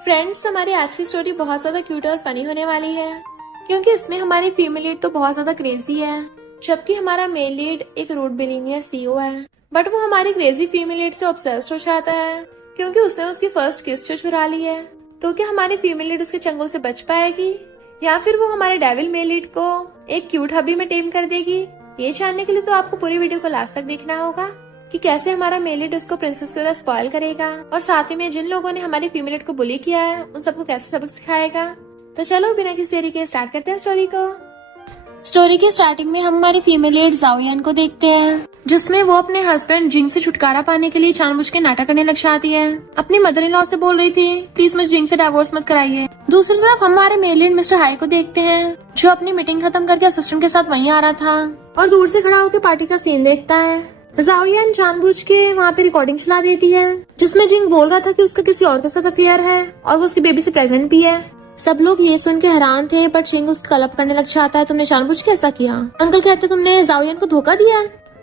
Friends, हमारी आज की स्टोरी बहुत ज्यादा क्यूट और फनी होने वाली है क्योंकि इसमें हमारी फीमेल लीड तो बहुत ज्यादा क्रेजी है, जबकि हमारा मेल लीड एक रूट बिलीनियर सीईओ है। बट वो हमारी क्रेजी फीमेल लीड से ऑब्सेस्ड हो जाता है क्योंकि उसने उसकी फर्स्ट किस जो चुरा ली है। तो क्या हमारी फीमेल लीड उसके चंगुल से बच पाएगी या फिर वो हमारे डेविल मेल लीड को एक क्यूट हबी में टेम कर देगी? ये जानने के लिए तो आपको पूरी वीडियो को लास्ट तक देखना होगा कि कैसे हमारा मेल लीड उसको प्रिंसेस की तरह स्पॉइल करेगा और साथ ही में जिन लोगों ने हमारी फीमेल लीड को बुली किया है उन सबको कैसे सबक सिखाएगा। तो चलो बिना किसी देरी के स्टार्ट करते हैं स्टोरी को। स्टोरी के स्टार्टिंग में हम हमारी फीमेल लीड जाओयन को देखते हैं, जिसमें वो अपने हस्बैंड जिंग से छुटकारा पाने के लिए जानबूझ के नाटक करने लग जाती है। अपनी मदर इन लॉ से बोल रही थी प्लीज मुझे जिंग से डाइवोर्स मत कराइए। दूसरी तरफ हम हमारे मेल लीड मिस्टर हाई को देखते हैं, जो अपनी मीटिंग खत्म करके असिस्टेंट के साथ वहीं आ रहा था और दूर से खड़ा होकर पार्टी का सीन देखता है। जाओयन जानबूझ के वहाँ पे रिकॉर्डिंग चला देती है जिसमें जिंग बोल रहा था कि उसका किसी और के साथ अफेयर है और वो उसकी बेबी से प्रेग्नेंट भी है। सब लोग ये सुन के हैरान थे, बट जिंग उसकी कलप करने लग जाता है, तुमने जानबूझ के ऐसा किया? अंकल कहते तुमने जाओयन को धोखा दिया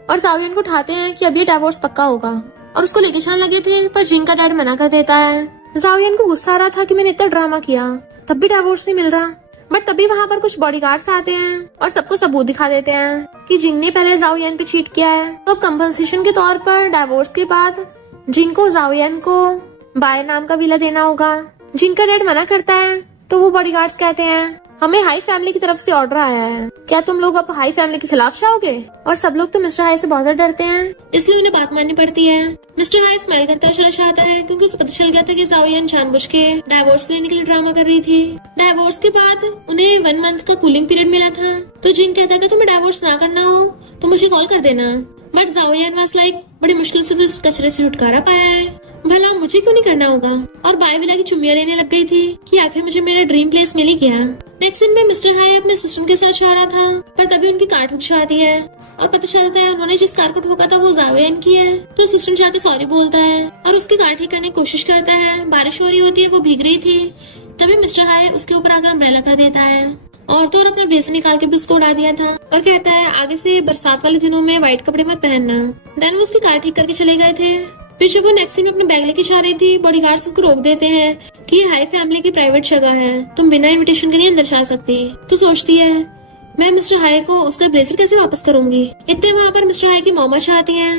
और जाओयन को उठाते हैं कि अब ये डाइवोर्स पक्का होगा और उसको लेके जाने लगे थे, पर जिंग का डैड मना कर देता है। जाओयन को गुस्सा आ रहा था कि मैंने इतना ड्रामा किया तब भी डाइवोर्स नहीं मिल रहा। बट तभी वहाँ पर कुछ बॉडीगार्ड्स आते हैं और सबको सबूत दिखा देते हैं कि जिंग ने पहले जाओयन पे चीट किया है। तो कंपनसेशन के तौर पर डाइवोर्स के बाद जिंग को जाओयन को बाय नाम का विला देना होगा। जिंग का डैड मना करता है तो वो बॉडीगार्ड्स कहते हैं हमें हाई फैमिली की तरफ से ऑर्डर आया है, क्या तुम लोग अब हाई फैमिली के खिलाफ जाओगे? और सब लोग तो मिस्टर हाई से बहुत ज्यादा डरते हैं, इसलिए उन्हें बात माननी पड़ती है। मिस्टर हाई स्माइल करता चला जाता है क्योंकि उसे पता चल गया था कि जाओयन जानबूझ के डाइवोर्स लेने के लिए ड्रामा कर रही थी। डाइवोर्स के बाद उन्हें 1 मंथ का कूलिंग पीरियड मिला था, तो जिंग कहता है कि तुम्हें डाइवोर्स ना करना हो तो मुझे कॉल कर देना। बट जाओयन वाज लाइक बड़ी मुश्किल से तो इस कचरे से छुटकारा पाया है, भला मुझे क्यों नहीं करना होगा? और बाय विला की चुम्मियां लेने लग गई थी कि आखिर मुझे मेरा ड्रीम प्लेस मिल ही गया। नेक्स्ट सीन में मिस्टर हाई अपने असिस्टेंट के साथ जा रहा था, पर तभी उनकी कार ठुक जाती है और पता चलता है उन्होंने जिस कार को ठोका था वो जाओयन की है। तो असिस्टेंट जाके सॉरी बोलता है और उसकी कार ठीक करने की कोशिश करता है। बारिश हो रही होती है, वो भीग रही थी, तभी मिस्टर हाई उसके ऊपर आकर अम्ब्रेला कर देता है और तो और अपना ब्लेजर निकाल के भी उसको उड़ा दिया था और कहता है आगे से बरसात वाले दिनों में व्हाइट कपड़े मत पहनना। देन वो उसकी कार ठीक करके चले गए थे। फिर जब वो नेक्स्ट सीन में अपने बैग लेके जा रही थी, बॉडीगार्ड्स उसको रोक देते हैं कि ये हाई फैमिली की प्राइवेट जगह है, तुम बिना इनविटेशन के नहीं अंदर जा सकती। तो सोचती है मैं मिस्टर हाई को उसका ब्लेजर कैसे वापस करूंगी। इतने वहाँ पर मिस्टर हाई की मॉमा चाहती है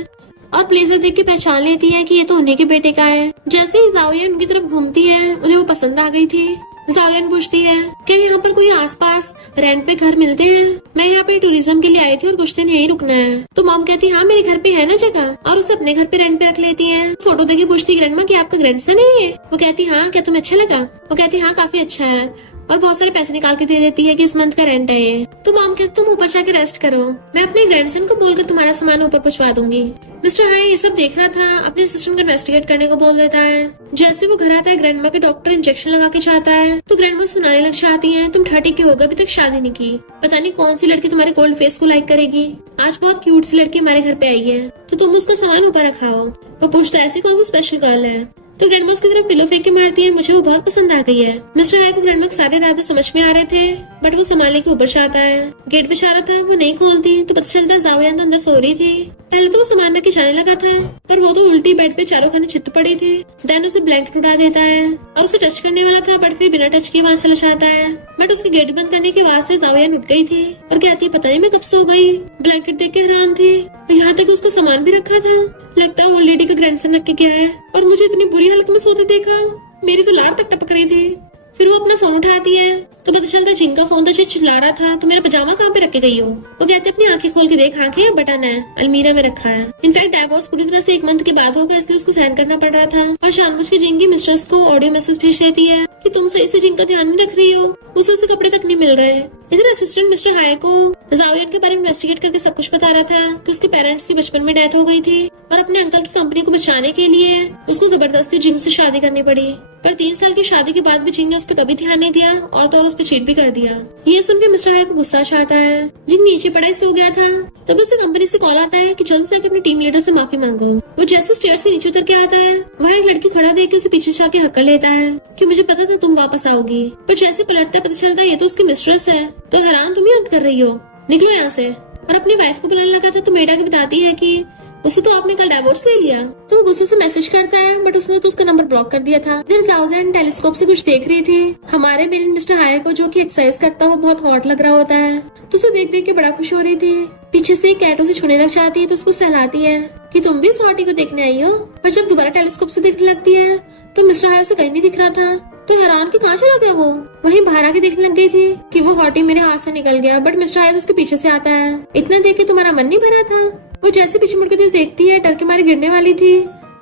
और ब्लेजर देख के पहचान लेती है कि ये तो उन्हीं के बेटे का है। जैसे ही जाओयन उनकी तरफ घूमती है उन्हें वो पसंद आ गई थी। जाओयन पूछती है क्या यहाँ पर कोई आसपास रेंट पे घर मिलते हैं? मैं यहाँ पे टूरिज्म के लिए आई थी और कुछ दिन यहीं रुकना है। तो मॉम कहती है हाँ मेरे घर पे है ना जगह, और उसे अपने घर पे रेंट पे रख लेती है। फोटो देके पूछती है ग्रैंडमा कि आपका ग्रैंडसन है ये? वो कहती है हाँ, क्या तुम्हें अच्छा लगा? वो कहती है हाँ काफी अच्छा है और बहुत सारे पैसे निकाल के दे देती है कि इस मंथ का रेंट है ये। तो मॉम कहती तुम ऊपर जाके रेस्ट करो, मैं अपने ग्रैंडसन को बोलकर तुम्हारा सामान ऊपर पहुंचवा दूंगी। मिस्टर हाई ये सब देख रहा था, अपने असिस्टेंट को इन्वेस्टिगेट करने को बोल देता है। जैसे वो घर आता है ग्रैंडमा के डॉक्टर इंजेक्शन लगा के जाता है तो ग्रैंडमा सुनाने लग जाती है तुम 30 के हो गए, अभी तक शादी नहीं की, पता नहीं कौन सी लड़की तुम्हारे कोल्ड फेस को लाइक करेगी। आज बहुत क्यूट सी लड़की हमारे घर पे आई है तो तुम उसका सामान ऊपर रखाओ। वो पूछता है ऐसी कौन सी स्पेशल गर्ल है? तो ग्रैंडमा उसकी तरफ पिलो फेंक के मारती है, मुझे वो बहुत पसंद आ गई है। मिस्टर हाई को ग्रैंडमा के सारे इरादे समझ में आ रहे थे, बट वो संभालने के ऊपर जाता है। गेट पे जा रहा था, वो नहीं खोलती तो पता चलता है जाओयन तो अंदर सो रही थी। पहले तो वो सामान लेके जाने लगा था, पर वो तो उल्टी बेड पे चारों खाने चित पड़ी थी। देन उसे ब्लैंकेट उड़ा देता है और उसे टच करने वाला था, बट फिर बिना टच किए वहाँ चला जाता है। बट उसके गेट बंद करने की आवाज से जाओयन उठ गई थी और कहती है पता नहीं मैं कब सो गई। ब्लैंकेट देख के हैरान थी, यहाँ तक उसका सामान भी रखा था, लगता है ओल्ड लेडी का ग्रैंडसन रख के गया है और मुझे इतनी बुरी हालत में सोते देखा, मेरी तो लार तक टपक रही थी। फिर वो अपना फोन उठाती है तो पता चलता है जिंग का फोन था, चिल्ला रहा था तो मेरा पजामा कहाँ पे रख के गई हो? वो कहते अपनी आंखें खोल के देख, आंखें बटन है, अलमीरा में रखा है। इनफैक्ट डाइवोर्स पूरी तरह से 1 मंथ के बाद होगा, इसलिए उसको सहन करना पड़ रहा था। और जानबूझ के जिंग की मिस्ट्रेस को ऑडियो मैसेज भेज देती है कि तुम सही से जिंग का ध्यान नहीं रख रही हो, उसे कपड़े तक नहीं मिल रहे। इधर असिस्टेंट मिस्टर हाई को जाओयन के बारे में इन्वेस्टिगेट करके सब कुछ बता रहा था कि उसके पेरेंट्स की बचपन में डेथ हो गई थी और अपने अंकल की कंपनी को बचाने के लिए उसको जबरदस्ती जिंग से शादी करनी पड़ी। पर 3 साल की शादी के बाद भी जिंग ने उस पर कभी ध्यान नहीं दिया और तो और उस पर चीट भी कर दिया। ये सुन के मिस्टर हाई को गुस्सा आता है। जिंग नीचे पड़ा सो गया था, तब उसे कंपनी से कॉल आता है कि जल्द से आके अपने टीम लीडर से माफी मांगो। वो जैसे स्टेयर से नीचे उतर के आता है, वहाँ एक लड़की खड़ा देख के उसे पीछे से आके हक्कर लेता है कि मुझे पता था तुम वापस आओगी। पर जैसे पलटता पता चलता है ये तो उसकी मिस्ट्रेस है। तो हैरान तुम ही कर रही हो, निकलो यहाँ से। और अपनी वाइफ को बुलाने लगा था तो मेडा के बताती है कि उससे तो आपने कल डाइवोर्स ले लिया। तो वो गुस्से से मैसेज करता है, बट उसने तो उसका नंबर ब्लॉक कर दिया था। फिर जाओजन टेलीस्कोप से कुछ देख रही थी। हमारे मेरे मिस्टर हाय को जो कि एक्सरसाइज करता हुआ बहुत हॉट लग रहा होता है, तो उसे देख देख के बड़ा खुश हो रही थी। पीछे से कैट उसे छूने लग जाती है तो उसको सहलाती है कि तुम भी सॉटी को देखने आई हो। पर जब दोबारा टेलीस्कोप से देखने लगती है तो मिस्टर हाय उसे कहीं नहीं दिख रहा था। तो हैरान कि कहाँ चला गया वो। वहीं बाहर आके देखने लग गई थी कि वो हॉटी मेरे हाथ से निकल गया, बट मिस्टर हाय उसके पीछे से आता है। इतना देख के तुम्हारा मन नहीं भरा था। वो जैसे पीछे मुड़ के देखती है, डर के मारे गिरने वाली थी,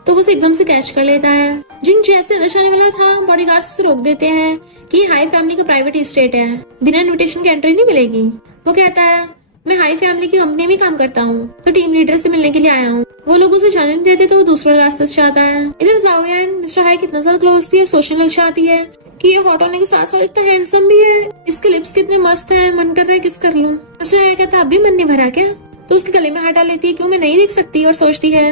तो वो उसे एकदम से कैच कर लेता है। जिन जैसे अंदर आने वाला था, बॉडीगार्ड्स उसे रोक देते हैं कि ये हाई फैमिली का प्राइवेट एस्टेट है, बिना इन्विटेशन के एंट्री नहीं मिलेगी। वो कहता है मैं हाई फैमिली की कंपनी में काम करता हूँ, तो टीम लीडर से मिलने के लिए आया हूँ। वो लोग उसे जाने नहीं देते तो वो दूसरा रास्ते से आता है। इधर जाओयान मिस्टर हाई कितना ज्यादा क्लोज थी और सोचने लग जाती है कि ये हॉट होने के साथ साथ इतना हैंडसम भी है, इसके लिप्स कितने मस्त हैं, मन कर रहा है किस कर लूं। मिस्टर हाई कहता अब भी मन नहीं भरा क्या? तो उसके गले में हाथ डाल लेती है, क्यों मैं नहीं देख सकती, और सोचती है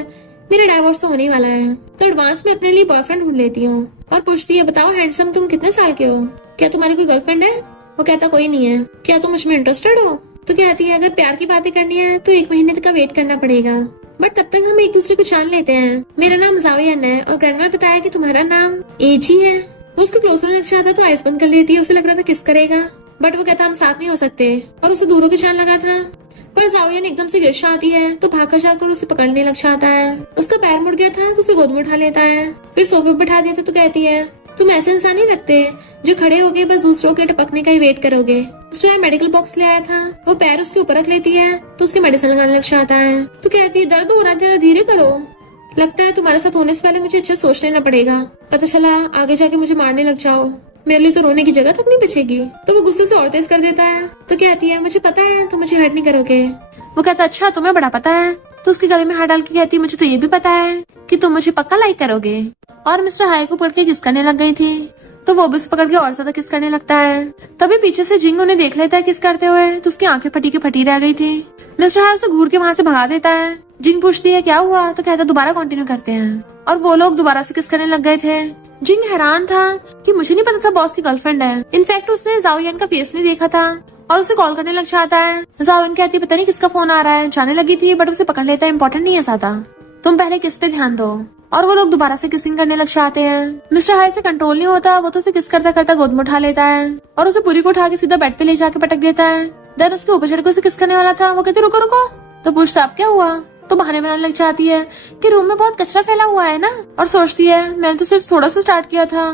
मेरा डाइवोर्स तो होने वाला है, तो एडवांस में अपने लिए बॉयफ्रेंड ढूंढ लेती हूँ। और पूछती है बताओ हैंडसम तुम कितने साल के हो, क्या तुम्हारी कोई गर्लफ्रेंड है? वो कहता कोई नहीं है। क्या तुम मुझ में इंटरेस्टेड हो? तो कहती है अगर प्यार की बातें करनी है तो 1 महीने तक का वेट करना पड़ेगा, बट तब तक हम एक दूसरे को जान लेते हैं। मेरा नाम जाओयान है और ग्रैंडमा ने बताया कि तुम्हारा नाम एजी है। वो उसके क्लोज होने लग जाता तो आइस बंद कर लेती है। उसे लग रहा था किस करेगा, बट वो कहता हम साथ नहीं हो सकते, और उसे दूर होकर जान लगा था। पर जाओयान एकदम से गिरशा आती है तो भागकर जाकर उसे पकड़ने लग जाता है। उसका पैर मुड़ गया था तो उसे गोद में उठा लेता है, फिर सोफे पर बैठा दिया था तो कहती है तुम ऐसे इंसान नहीं लगते जो खड़े होगे बस दूसरों के टपकने का ही वेट करोगे। मिस्टर मेडिकल बॉक्स ले आया था, वो पैर उसके ऊपर रख लेती है तो उसके मेडिसिन लगाने लग जाता है। तो कहती है दर्द हो रहा था, धीरे करो, लगता है तुम्हारे साथ होने से पहले मुझे अच्छा सोच लेना पड़ेगा, पता चला आगे जाके मुझे मारने लग जाओ, मेरे लिए तो रोने की जगह तक नहीं बचेगी। तो वो गुस्से से और तेज कर देता है। तो कहती है मुझे पता है तुम मुझे हर्ट नहीं करोगे। वो कहता अच्छा तुम्हें बड़ा पता है। तो उसके गले में हाथ डाल के कहती है मुझे तो ये भी पता है कि तुम मुझे पक्का लाइक करोगे। और मिस्टर हाई को पकड़ के किस करने लग गई थी, तो वो भी उसे पकड़ के और ज्यादा किस करने लगता है। तभी पीछे से जिंग उन्हें देख लेता है किस करते हुए, तो उसकी आंखें फटी की फटी रह गई थी। मिस्टर हाई उसे घूर के वहाँ से भगा देता है। जिंग पूछती है क्या हुआ, तो कहता दोबारा कंटिन्यू करते हैं। और वो लोग दोबारा से किस करने लग गए थे। जिंग हैरान था कि मुझे नहीं पता था बॉस की गर्लफ्रेंड है। इनफैक्ट उसने जाओयान का फेस नहीं देखा था और उसे कॉल करने लग जाता है। जाओयान कहती पता नहीं किसका फोन आ रहा है, जाने लगी थी बट उसे पकड़ लेता है, इंपॉर्टेंट नहीं है ज्यादा, तुम पहले किस पे ध्यान दो। और वो लोग दोबारा से किसिंग करने लग जाते हैं। मिस्टर हाई से कंट्रोल नहीं होता, वो तो उसे किस करता करता गोद में उठा लेता है और उसे पूरी को उठा के सीधा बेड पे ले जाके पटक देता है। देन उसके ऊपर चढ़ के उसे किस करने वाला था। वो कहते रुको रुको, तो पूछता अब क्या हुआ, तो बहाने बनाने लग जाती है कि रूम में बहुत कचरा फैला हुआ है ना, और सोचती है मैंने तो सिर्फ थोड़ा सा स्टार्ट किया था,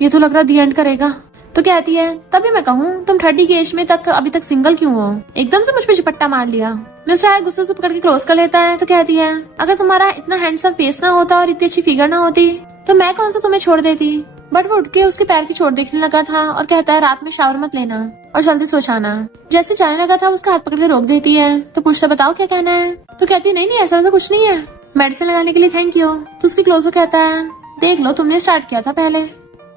ये तो लग रहा दी एंड करेगा। तो कहती है तभी मैं कहूँ तुम 30 की एज में तक अभी तक सिंगल क्यों हो, एकदम से मुझ पे झपट्टा मार लिया। मिस्टर हाई गुस्से से पकड़ के क्लोज कर लेता है। तो कहती है अगर तुम्हारा इतना हैंडसम फेस ना होता और इतनी अच्छी फिगर ना होती तो मैं कौन सा तुम्हें छोड़ देती। बट वो उठ के उसके पैर की चोट देखने लगा था और कहता है रात में शावर मत लेना और जल्दी सो जाना। जैसे जाने लगा था उसका हाथ पकड़ के रोक देती है। तो पूछता बताओ क्या कहना है। तो कहती नहीं नहीं ऐसा वैसा कुछ नहीं है, मेडिसिन लगाने के लिए थैंक यू। तो उसकी क्लोज कहता है देख लो तुमने स्टार्ट किया था पहले,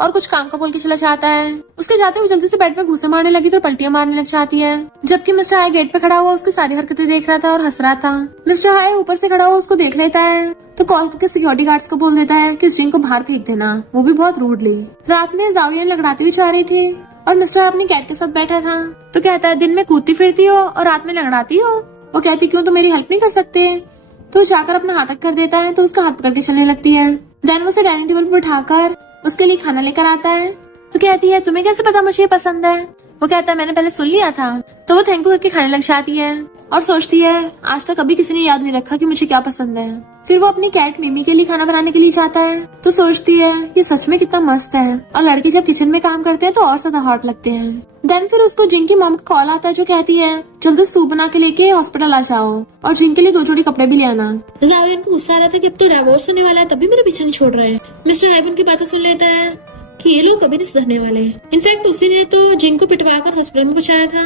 और कुछ काम का बोल के चला जाता है। उसके जाते हुए जल्दी से बेड में घूसे मारने लगी तो पलटियां मारने लग जाती है। जबकि मिस्टर हाई गेट पे खड़ा हुआ उसकी सारी हरकतें देख रहा था और हंस रहा था। मिस्टर हाई ऊपर से खड़ा हुआ उसको देख लेता है तो कॉल करके सिक्योरिटी गार्ड्स को बोल देता है कि जिंग को बाहर फेंक देना, वो भी बहुत रूडली। रात में जाओयान लगड़ाती हुई जा रही थी और मिस्टर हाई अपनी कैट के साथ बैठा था। तो कहता है दिन में कूदती फिरती हो और रात में लगड़ाती हो। वो कहती क्यों तुम मेरी हेल्प नहीं कर सकते। तो जाकर अपना हाथ कर देता है तो उसका हाथ पकड़ के चलने लगती है। देन उसे डाइनिंग टेबल पर उठाकर उसके लिए खाना लेकर आता है। तो कहती है तुम्हें कैसे पता मुझे पसंद है। वो कहता है मैंने पहले सुन लिया था। तो वो थैंक यू करके खाने लग जाती है और सोचती है आज तक कभी किसी ने याद नहीं रखा कि मुझे क्या पसंद है। फिर वो अपनी कैट मिमी के लिए खाना बनाने के लिए जाता है। तो सोचती है ये सच में कितना मस्त है, और लड़के जब किचन में काम करते हैं तो और ज्यादा हॉट लगते हैं। देन फिर उसको जिंग की मॉम का कॉल आता है जो कहती है जल्दी सूप बना के लेके हॉस्पिटल आ जाओ और जिंग के लिए 2 जोड़ी कपड़े भी ले आना। जाओयान को गुस्सा आ रहा था कि अब तो डाइवोर्स होने वाला है, तभी मेरे पीछे नहीं छोड़ रहे। मिस्टर हाई उनकी बातें सुन लेता है कि ये लोग कभी नहीं सुधरने वाले। इनफैक्ट उसी ने तो जिंग को पिटवा कर हॉस्पिटल में पहुंचाया था।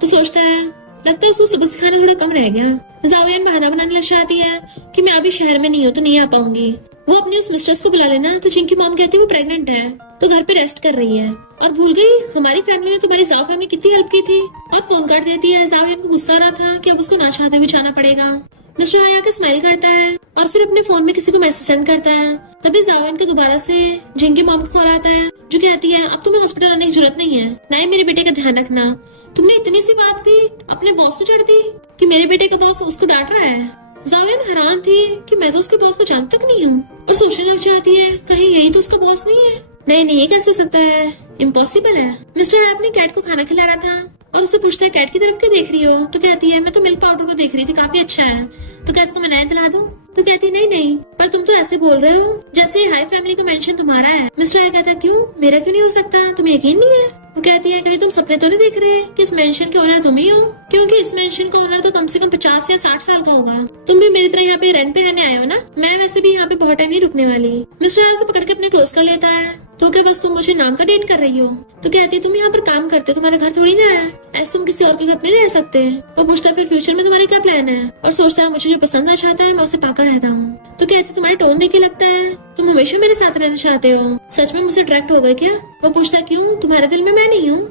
तो सोचता है लगता है उसको सुबह से खाना थोड़ा कम रह गया। जाओयान बहाना बनाने लग जाती है कि मैं अभी शहर में नहीं हूँ तो नहीं आ पाऊंगी। वो अपनी उस मिस्ट्रेस को बुला लेना। तो जिंग की मॉम कहती है वो प्रेग्नेंट है तो घर पे रेस्ट कर रही है और भूल गई हमारी फैमिली ने तुम्हारी जाओ फैमिली कितनी हेल्प की थी, और फोन कर देती है। जाओयान को गुस्सा आ रहा था कि अब उसको ना चाहते हुए जाना पड़ेगा। मिस्टर हाई आके स्माइल करता है और फिर अपने फोन में किसी को मैसेज सेंड करता है। तभी जाओयान को दोबारा से जिंग की मॉम को कॉल आता है जो कहती है अब तुम्हें हॉस्पिटल आने की जरूरत नहीं है, ना ही मेरे बेटे का ध्यान रखना। तुमने इतनी सी बात भी अपने बॉस को चढ़ दी कि मेरे बेटे का बॉस उसको डांट रहा है। जावियन हैरान थी कि मैं तो उसके बॉस को जानती तक नहीं हूँ और सोचने लग जाती है कहीं यही तो उसका बॉस नहीं है। नहीं ये कैसे हो सकता है, इम्पॉसिबल है। मिस्टर हाय अपनी कैट को खाना खिला रहा था और उससे पूछता है कैट की तरफ क्यों देख रही हो। तो कहती है मैं तो मिल्क पाउडर को देख रही थी, काफी अच्छा है। तो कैट को मैं नया दिला दूं। तो कहती नहीं पर तुम तो ऐसे बोल रहे हो जैसे हाई फैमिली का मेंशन तुम्हारा है। मिस्टर हाय कहता क्यों, मेरा क्यों नहीं हो सकता, तुम्हें यकीन नहीं है। वो कहती है कहीं तुम सपने तो नहीं देख रहे कि इस मेंशन के ओनर तुम ही हो, क्योंकि इस मेंशन का ओनर तो कम से कम 50 या 60 साल का होगा। तुम भी मेरी तरह यहाँ पे रेंट पे रहने आए हो ना, मैं वैसे भी यहाँ पे बहुत टाइम नहीं रुकने वाली। मिस्टर हाय उसे पकड़ के अपने क्लोज कर लेता है। तो क्या बस तुम मुझे नाम का डेट कर रही हो। तो कहती है तुम यहाँ पर काम करते, तुम्हारा घर थोड़ी ना है, ऐसे तुम किसी और के घर पे नहीं रह सकते। वो पूछता है फिर फ्यूचर में तुम्हारे क्या प्लान है, और सोचता है मुझे जो पसंद आ चाहता है मैं उसे पाकर रहता हूँ। तो कहती तुम्हारे टोन देख के लगता है तुम हमेशा मेरे साथ रहना चाहते हो, सच में मुझसे अट्रैक्ट हो गए क्या। वो पूछता है क्यों, तुम्हारे दिल में मैं नहीं हूँ।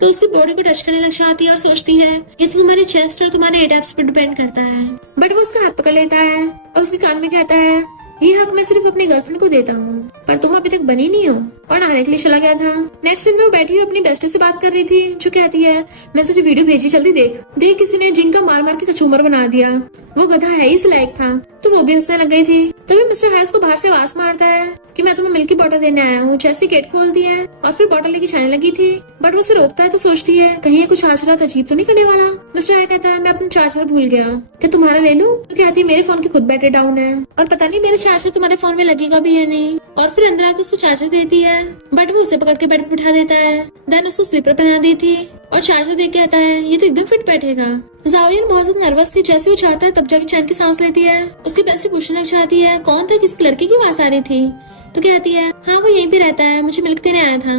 तो उसकी बॉडी को टच करने लग जाती है और सोचती है ये तो तुम्हारी चेस्ट और तुम्हारे एडैप्स पर डिपेंड करता है। बट वो उसका हाथ पकड़ लेता है और उसके कान में कहता है ये हक मैं सिर्फ अपनी गर्लफ्रेंड को देता हूँ, पर तुम अभी तक बनी नहीं हो, और नहाने के लिए चला गया था। नेक्स्ट दिन में वो बैठी हुई अपनी बेस्टी से बात कर रही थी, जो कहती है मैं तुझे वीडियो भेजी, जल्दी देख किसी ने जिन का मार मार के कचूमर बना दिया, वो गधा है ही इस लायक था। तो वो भी हंसने लग गई थी। तभी मिस्टर हाय उसको बाहर से आवाज मारता है कि मैं तुम्हें मिल्क की बॉटल देने आया हूँ। जैसी गेट खोलती है और फिर बॉटल लेके जाने लगी थी, बट वो उसे रोकता है। तो सोचती है कहीं ये कुछ आज रात अजीब तो नहीं करने वाला। मिस्टर हाय कहता है मैं अपना चार्जर भूल गया, क्या तुम्हारा ले लूं। तो कहती है मेरे फोन की खुद बैटरी डाउन है और पता नहीं मेरे चार्जर तुम्हारे फोन में लगेगा भी या नहीं। और फिर अंदर आकर उसको चार्जर देती है, बट वो उसे पकड़ के बेड पर बिठा देता है। देन उसको स्लीपर पहना दी थी और चार्जर देख के कहता है ये तो एकदम फिट बैठेगा। जावियन बहुत ज्यादा नर्वस थी, जैसे वो चाहता है तब जाके चैन की सांस लेती है। उसकी बेस्टी पूछने लग जाती है कौन था, किस लड़के की आवाज आ रही थी। तो कहती है हाँ वो यहीं पे रहता है, मुझे मिल्क देने आया था।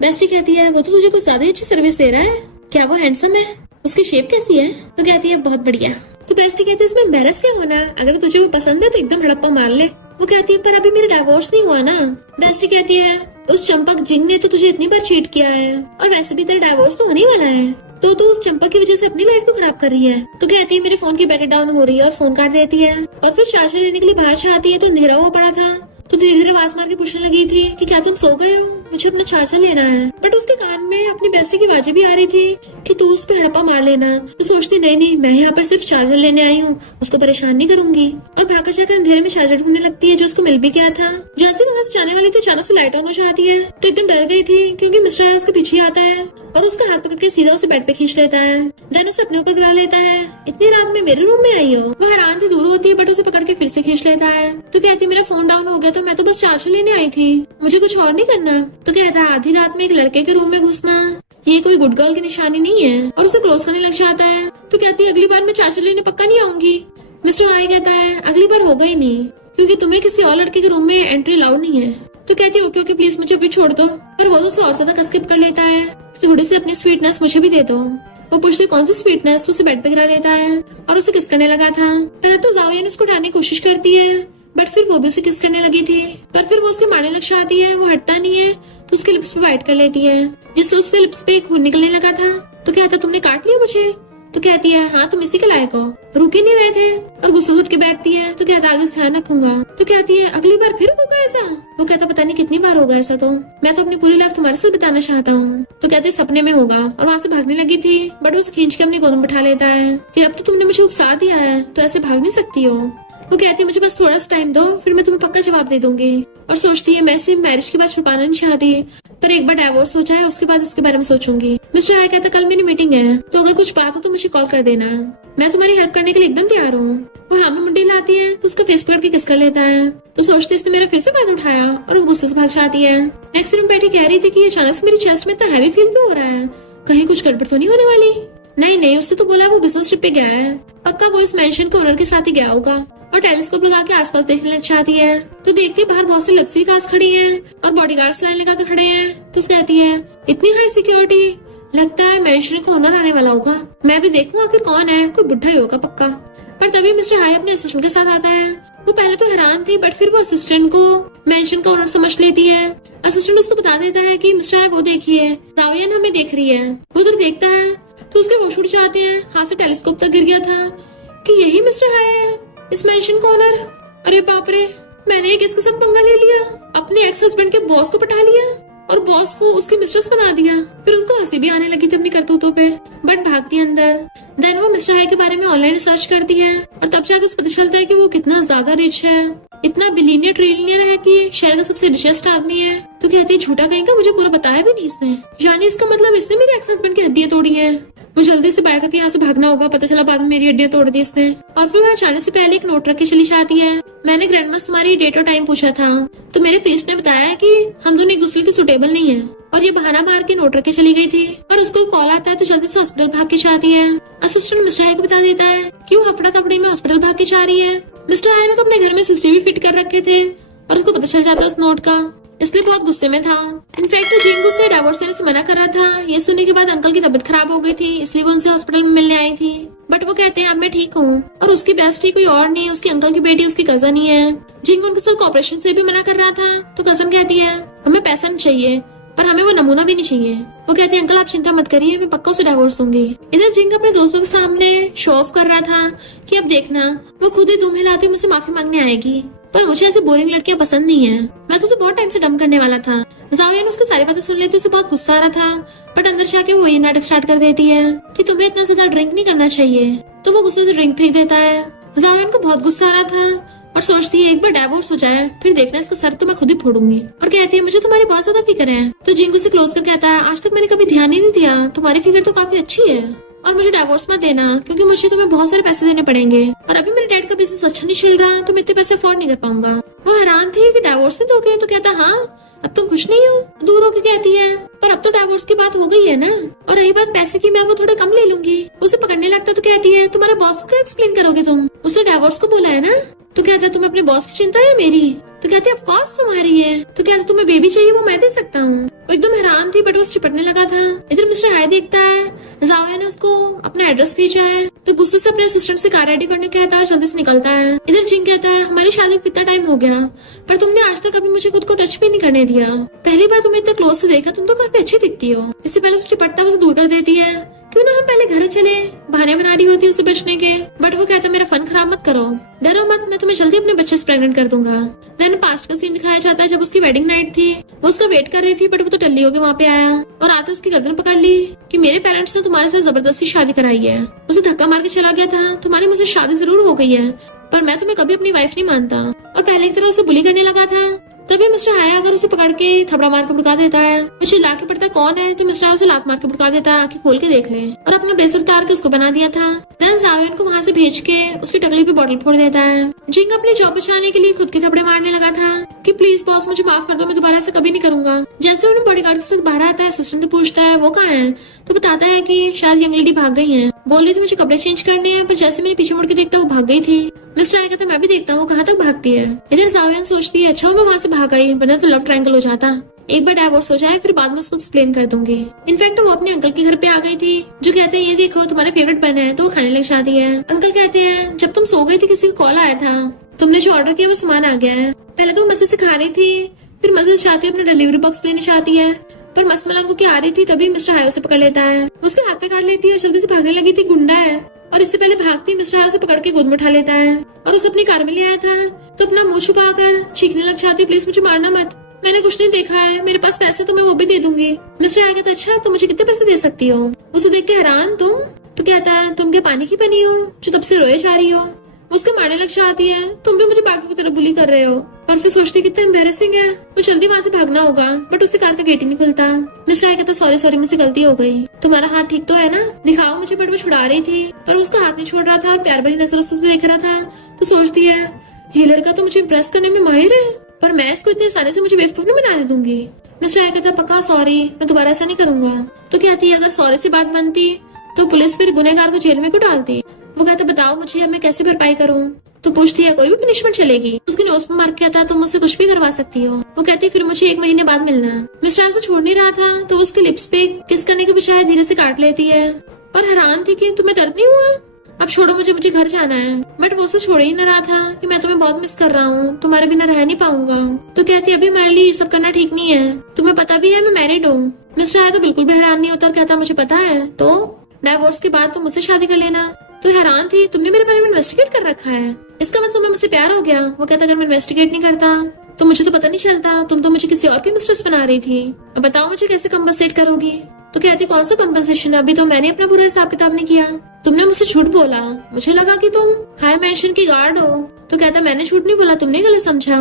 बेस्टी कहती है वो तो तुझे कुछ ज्यादा ही अच्छी सर्विस दे रहा है, क्या वो हैंडसम है, उसकी शेप कैसी है। तो कहती है बहुत बढ़िया। तो बेस्टी कहती है इसमें एम्बैरस क्या होना, अगर तुझे वो पसंद है तो एकदम हड़प्पा मार ले। वो कहती है पर अभी मेरा डाइवोर्स नहीं हुआ ना। बेस्टी कहती है उस चंपक जिन ने तो तुझे इतनी बार चीट किया है, और वैसे भी तेरा डाइवोर्स तो होने वाला है, तो तू उस चंपक की वजह से अपनी लाइफ को खराब कर रही है। तो कहती है मेरे फोन की बैटरी डाउन हो रही है और फोन काट देती है। और फिर चार्जर लेने के लिए बाहर से आती है तो अंधेरा हुआ पड़ा था। तो धीरे धीरे आवाज मार के पूछने लगी थी कि क्या तुम सो गए हो, मुझे अपना चार्जर लेना है। बट उसके कान में अपनी बेस्टी की आवाजें भी आ रही थी कि तू उस पर हड़प्पा मार लेना। तो सोचती नहीं मैं यहाँ पर सिर्फ चार्जर लेने आई हूँ, उसको परेशान नहीं करूंगी। और भाकर जाकर अंधेरे में चार्जर ढूंढने लगती है जो उसको मिल भी गया था। जैसे वहां से जाने वाली थी अचानक से लाइट ऑन हो जाती है। तो एकदम डर गई थी क्योंकि मिस्टर हाय उसके पीछे आता है और उसका हाथ पकड़ के सीधा उसे बेड पे खींच लेता है। देन उसे अपने ऊपर गिरा लेता है। इतनी रात में मेरे रूम में आई हो। वो हैरान थी, दूर होती है बट उसे पकड़ के फिर से खींच लेता है। तो कहती मेरा फोन डाउन हो गया तो मैं तो बस चार्जर लेने आई थी, मुझे कुछ और नहीं करना। तो कहता है आधी रात में एक लड़के के रूम में घुसना ये कोई गुड गर्ल की निशानी नहीं है, और उसे क्लोज करने लग जाता है। तो कहती है अगली बार मैं चार्जर लेने पक्का नहीं आऊंगी। मिस्टर हाय कहता है अगली बार होगा ही नहीं, क्योंकि तुम्हें किसी और लड़के के रूम में एंट्री अलाउड नहीं है। तो कहती है ओके प्लीज मुझे अभी छोड़ दो। पर वो उसे और ज्यादा कस के पकड़ लेता है। तो थोड़ी सी अपनी स्वीटनेस मुझे भी दे दो। वो पूछती कौन सी स्वीटनेस। तो उसे बेड पे गिरा लेता है और उसे किस करने लगा था। पहले तो जावियन उसको उठाने की कोशिश करती है, बट फिर वो भी उसे किस करने लगी थी। पर फिर वो उसके मारने लग जाती है, वो हटता नहीं है। तो उसके लिप्स पे बाइट कर लेती है, जिससे उसके लिप्स पे खून निकलने लगा था। तो कहता तुमने काट लिया मुझे। तो कहती है हाँ तुम इसी के लायक हो, रुक ही नहीं रहे थे। और गुस्सा उठ के बैठती है। तो कहता आगे से ध्यान रखूंगा। तो कहती है अगली बार फिर होगा ऐसा। वो कहता पता नहीं कितनी बार होगा ऐसा, तो मैं तो अपनी पूरी लाइफ तुम्हारे साथ बिताना चाहता हूँ। तो कहते सपने में होगा, और वहाँ से भागने लगी थी बट उसे खींच के अपनी गोद में बैठा लेता है कि अब तो तुमने मुझे उकसा दिया है तो ऐसे भाग नहीं सकती हो। वो कहती है मुझे बस थोड़ा सा टाइम दो, फिर मैं तुम्हें पक्का जवाब दे दूंगी। और सोचती है मैं सिर्फ मैरिज के बाद छुपाना नहीं चाहती, पर एक बार डाइवोर्स हो जाए उसके बाद इसके बारे में सोचूंगी। मिस्टर हाय कहता कल मेरी मीटिंग है, तो अगर कुछ बात हो तो मुझे कॉल कर देना, मैं तुम्हारी हेल्प करने के लिए एकदम तैयार हूँ। वो हाँ में मुंडी लाती है तो उसका फेस पकड़ के किस कर लेता है। तो सोचते इसने मेरा फिर से बात उठाया और वो गुस्से से भाग जाती है। नेक्स्ट दिन बैठी कह रही थी कि अचानक से मेरी चेस्ट में इतना हैवी फील क्यों हो रहा है, कहीं कुछ गड़बड़ तो नहीं होने वाली। नहीं उससे तो बोला वो बिजनेस ट्रिप पे गया है, पक्का वो इस मेंशन के ओनर के साथ ही गया होगा। और टेलीस्कोप लगा के आसपास देखने लग जाती है। तो देखती है बाहर बहुत सी लग्जरी कार्स खड़ी हैं और बॉडीगार्ड्स लाइन लगा के खड़े हैं। तो कहती है इतनी हाई सिक्योरिटी, लगता है मेंशन का ओनर आने वाला होगा, मैं भी देखूं आखिर कौन है, कोई बुढ़ा ही होगा पक्का। पर तभी मिस्टर हाय अपने असिस्टेंट के साथ आता है। वो पहले तो हैरान थी बट फिर वो असिस्टेंट को मेंशन का ओनर समझ लेती है। असिस्टेंट उसको बता देता है कि मिस्टर हाय वो देखिए जावियन हमें देख रही है। वो उधर देखता है तो उसके होश उड़ जाते हैं, हाथ से टेलीस्कोप तक गिर गया था कि यही मिस्टर हाय है इस मेंशन का ओनर। अरे बाप रे, मैंने एक इसके साथ पंगा ले लिया, अपने एक्स हस्बैंड के बॉस को पटा लिया। और बॉस को उसकी मिस्ट्रेस बना दिया। फिर उसको हंसी भी आने लगी थी अपनी करतूतों पे, बट भागती है अंदर। देन वो मिस्टर हाई के बारे में ऑनलाइन रिसर्च करती है और तब जाकर उसे पता चलता है कि वो कितना ज्यादा रिच है, इतना बिलियनियर ट्रिलियनियर है कि शहर का सबसे रिचेस्ट आदमी है। तो कहती है झूठा कहीं का, मुझे पूरा बताया भी नहीं इसने। यानी इसका मतलब इसने मेरे एक्स हस्बैंड की हड्डियां तोड़ी हैं। मुझे जल्दी से बाय करके यहाँ से भागना होगा, पता चला बाद में मेरी हड्डियां तोड़ दी इसने। और फिर वहाँ जाने से पहले एक नोट रख के चली जाती है। मैंने ग्रैंड मास तुम्हारी डेट और टाइम पूछा था, तो मेरे प्रीस्ट ने बताया कि हम दोनों एक दूसरे के सुटेबल नहीं है। और ये बहाना मार के नोट रख के चली गई थी। और उसको कॉल आता है तो जल्दी से हॉस्पिटल भाग के जाती है। असिस्टेंट मिस्टर हाई को बता देता है कि वो हफड़ा तफड़ी में हॉस्पिटल भाग के जा रही है। मिस्टर हाई ने तो अपने घर में सीसीटीवी फिट कर रखे थे और उसको पता चल जाता है उस नोट का, इसलिए बहुत गुस्से में था। इनफैक्ट वो जिंग से डिवोर्स देने से मना कर रहा था। ये सुनने के बाद अंकल की तबीयत खराब हो गई थी, इसलिए वो उनसे हॉस्पिटल में मिलने आई थी। बट वो कहते हैं अब मैं ठीक हूँ और उसकी बेस्टी कोई और नहीं, उसकी अंकल की बेटी उसकी कजन ही है। जिंग उनके साथ कॉपरेशन से भी मना कर रहा था, तो कजन कहती है हमें पैसा नहीं चाहिए, पर हमें वो नमूना भी नहीं चाहिए। वो कहते हैं अंकल आप चिंता मत करिए, मैं पक्का उसे डिवोर्स दूंगी। इधर जिंग अपने दोस्तों के सामने शो ऑफ कर रहा था कि अब देखना वो खुद ही दुम हिलाते मुझसे माफी मांगने आएगी, पर मुझे ऐसी बोरिंग लड़कियां पसंद नहीं है। मैं तो उसे बहुत टाइम से डम करने वाला था। जाओयान उसकी सारी बातें सुन लेती, उसे बहुत गुस्सा आ रहा था, बट अंदर जाके वो ये नाटक स्टार्ट कर देती है कि तुम्हें इतना ज्यादा ड्रिंक नहीं करना चाहिए। तो वो गुस्से से ड्रिंक फेंक देता है। जाओयान को बहुत गुस्सा आ रहा था और सोचती है एक बार डिवोर्स हो जाए फिर देखना इसका सर तो मैं खुद ही फोड़ूंगी। और कहती है मुझे तुम्हारी बहुत ज्यादा फिक्र है। तो जिंग से क्लोज कर कहता है आज तक मैंने कभी ध्यान ही नहीं दिया, तुम्हारी फिक्र तो काफी अच्छी है और मुझे डिवोर्स मत देना क्योंकि मुझे तुम्हें बहुत सारे पैसे देने पड़ेंगे और अभी मेरे डैड का बिजनेस अच्छा नहीं चल रहा, तो मैं इतने पैसे अफोर्ड नहीं कर पाऊंगा। वो हैरान थी कि डिवोर्स नहीं दोगे, तो कहता हाँ अब तुम खुश नहीं हो। दूर होकर कहती है पर अब तो डिवोर्स की बात हो गई है ना, और रही बात पैसे की, मैं वो थोड़े कम ले लूंगी। उसे पकड़ने लगता तो कहती है तुम्हारे बॉस को एक्सप्लेन करोगे तुम, उसने डिवोर्स को बोला है ना। तो कहता है तुम्हें अपने बॉस की चिंता है मेरी। तो कहते हैं ऑफ कोर्स तुम्हारी है। तो कहते तुम्हें बेबी चाहिए वो मैं दे सकता हूँ। वो एकदम हैरान थी बट वो चिपटने लगा था। इधर मिस्टर हाई देखता है जाओया ने उसको अपना एड्रेस भेजा है, तो गुस्से से अपने असिस्टेंट से कार रेडी करने कहता है और जल्दी से निकलता है। इधर जिंग कहता है हमारी शादी को कितना टाइम हो गया पर तुमने आज तक कभी मुझे खुद को टच भी नहीं करने दिया, पहली बार तुम्हें इतना क्लोज से देखा, तुम तो काफी अच्छी दिखती हो। इससे पहले उसे चिपटता उसे दूर कर देती है, क्यों ना हम पहले घर चले, बहाने बना रही होती उसे बचने के। बट वो कहता मेरा फन खराब मत करो, डरो मत, मैं तुम्हें जल्दी अपने बच्चे से प्रेग्नेंट कर दूंगा। देन पास्ट का सीन दिखाया जाता है जब उसकी वेडिंग नाइट थी। वो उसका वेट कर रही थी बट वो तो टल्ली होकर वहाँ पे आया और आते उसकी गर्दन पकड़ ली कि मेरे पेरेंट्स ने तुम्हारे साथ जबरदस्ती शादी कराई है। उसे धक्का मार के चला गया था, तुम्हारी मुझसे शादी जरूर हो गई है पर मैं तुम्हें कभी अपनी वाइफ नहीं मानता, और पहले की तरह उसे बुली करने लगा था। तभी मिस्टर हाय अगर उसे पकड़ के थपड़ा मार के भड़का देता है, वो चिल्ला के पड़ता कौन है, तो मिस्टर हाय उसे लात मार के भड़का देता है आंखें खोल के देख ले, और अपना ब्रेसलेट उतार के उसको बना दिया था। देन जाओयान को वहाँ से भेज के उसकी टकली पे बॉटल फोड़ देता है। जिंग अपनी जॉब बचाने के लिए खुद के थपड़े मारने लगा था कि प्लीज बॉस मुझे माफ कर दो, मैं दोबारा ऐसा कभी नहीं करूंगा। जैसे उन्हें बॉडीगार्ड के साथ बाहर आता है, असिस्टेंट से पूछता है वो कहाँ है, तो बताता है कि शायद यंग लेडी भाग गई है, बोल रही थी मुझे कपड़े चेंज करने हैं, पर जैसे मैंने पीछे मुड़ के देखता वो भाग गई थी। मिस्टर हाय कहता मैं भी देखता हूँ कहाँ तक भागती है। इधर जाओयान सोचती है अच्छा मैं वहाँ से भाग आई, वरना तो लव ट्रायंगल हो जाता, एक बार डिवोर्स हो जाए फिर बाद में उसको एक्सप्लेन कर दूंगी। इनफैक्ट वो अपने अंकल के घर पे आ गई थी जो कहते हैं ये देखो तुम्हारे फेवरेट बन है, तो वो खाने लग जाती है। अंकल कहते हैं जब तुम सो गई थी किसी का कॉल आया था, तुमने जो ऑर्डर किया वो सामान आ गया है। पहले तो वो मस्जिद से खा रही थी, फिर मस्जिद से आती है अपना डिलीवरी बॉक्स लेने चाहती है, पर मस्त मलंग की आ रही थी तभी मिस्टर हाय उसे पकड़ लेता है, उसके हाथ पे काट लेती है और जल्दी से भागने लगी थी, गुंडा है। और इससे पहले भागती मिस्टर हाय उसे पकड़ के गोद में उठा लेता है और उसे अपनी कार में ले आया था, तो अपना मुंह छुपाकर चीखने लग जाती है प्लीज मुझे मारना मत, मैंने कुछ नहीं देखा है, मेरे पास पैसे तो मैं वो भी दे दूंगी। मिस्टर हाय कहता अच्छा तुम मुझे कितने पैसे दे सकती हो। उसे देख के हैरान तुम, तो कहता है तुम क्या पानी की बनी हो जो तब से रोए जा रही हो। उसके मारने लग जाती है तुम भी मुझे बाकी की तरह बुली कर रहे हो, और फिर सोचती कितना एम्बैरेसिंग है, वो जल्दी वहाँ से भागना होगा बट उससे कार का गेट ही नहीं खुलता। मिस्टर हाय कहता सॉरी सॉरी मुझसे गलती हो गई, तुम्हारा हाथ ठीक तो है ना, दिखाओ मुझे। बट वो छुड़ा रही थी पर उसका हाथ नहीं छोड़ रहा था और प्यार भरी नजरों से देख रहा था, तो सोचती है ये लड़का तो मुझे इम्प्रेस करने में माहिर है, पर मैं इसको इतनी आसानी से मुझे बेवकूफ नहीं बना दूंगी। मिस्टर हाय कहता पक्का सॉरी, मैं दोबारा ऐसा नहीं करूंगा। तो कहती है अगर सॉरी से बात बनती तो पुलिस फिर गुनहगार को जेल में क्यों डालती। वो कहता बताओ मुझे अब मैं कैसे भरपाई करूँ। तो पूछती है कोई भी पनिशमेंट चलेगी। उसके नोज पर मार्क किया था तुम मुझसे कुछ भी करवा सकती हो। वो कहती फिर मुझे 1 महीने बाद मिलना है। मिस्टर हाय से छोड़ नहीं रहा था तो उसके लिप्स पे किस करने के बजाय धीरे से काट लेती है, और हैरान थी कि तुम्हें दर्द नहीं हुआ, अब छोड़ो मुझे घर जाना है। बट वो उसे छोड़ ही न रहा था कि मैं तुम्हें बहुत मिस कर रहा हूँ, तुम्हारे बिना रह नहीं पाऊंगा। तो कहती अभी मेरे लिए ये सब करना ठीक नहीं है, तुम्हें पता भी है मैं मैरिड हूँ। मिस्टर हाय तो बिल्कुल भी हैरान नहीं होता और कहता मुझे पता है, तो डिवोर्स के बाद तुम मुझसे शादी कर लेना। तो हैरान थी तुमने मेरे बारे में इन्वेस्टिगेट कर रखा है, इसका मतलब तुम्हें मुझसे प्यार हो गया। वो कहता अगर मैं इन्वेस्टिगेट नहीं करता तो मुझे तो पता नहीं चलता, तुम तो मुझे किसी और की मिस्ट्रेस बना रही थी। अब बताओ मुझे कैसे कंपनसेट करोगी? तो कहती कौन सा कंपनसेशन, अभी तो मैंने अपना पूरा हिसाब किताब नहीं किया। तुमने मुझसे झूठ बोला, मुझे लगा कि तुम हाई मेंशन की गार्ड हो। तो कहता मैंने झूठ नहीं बोला, तुमने गलत समझा।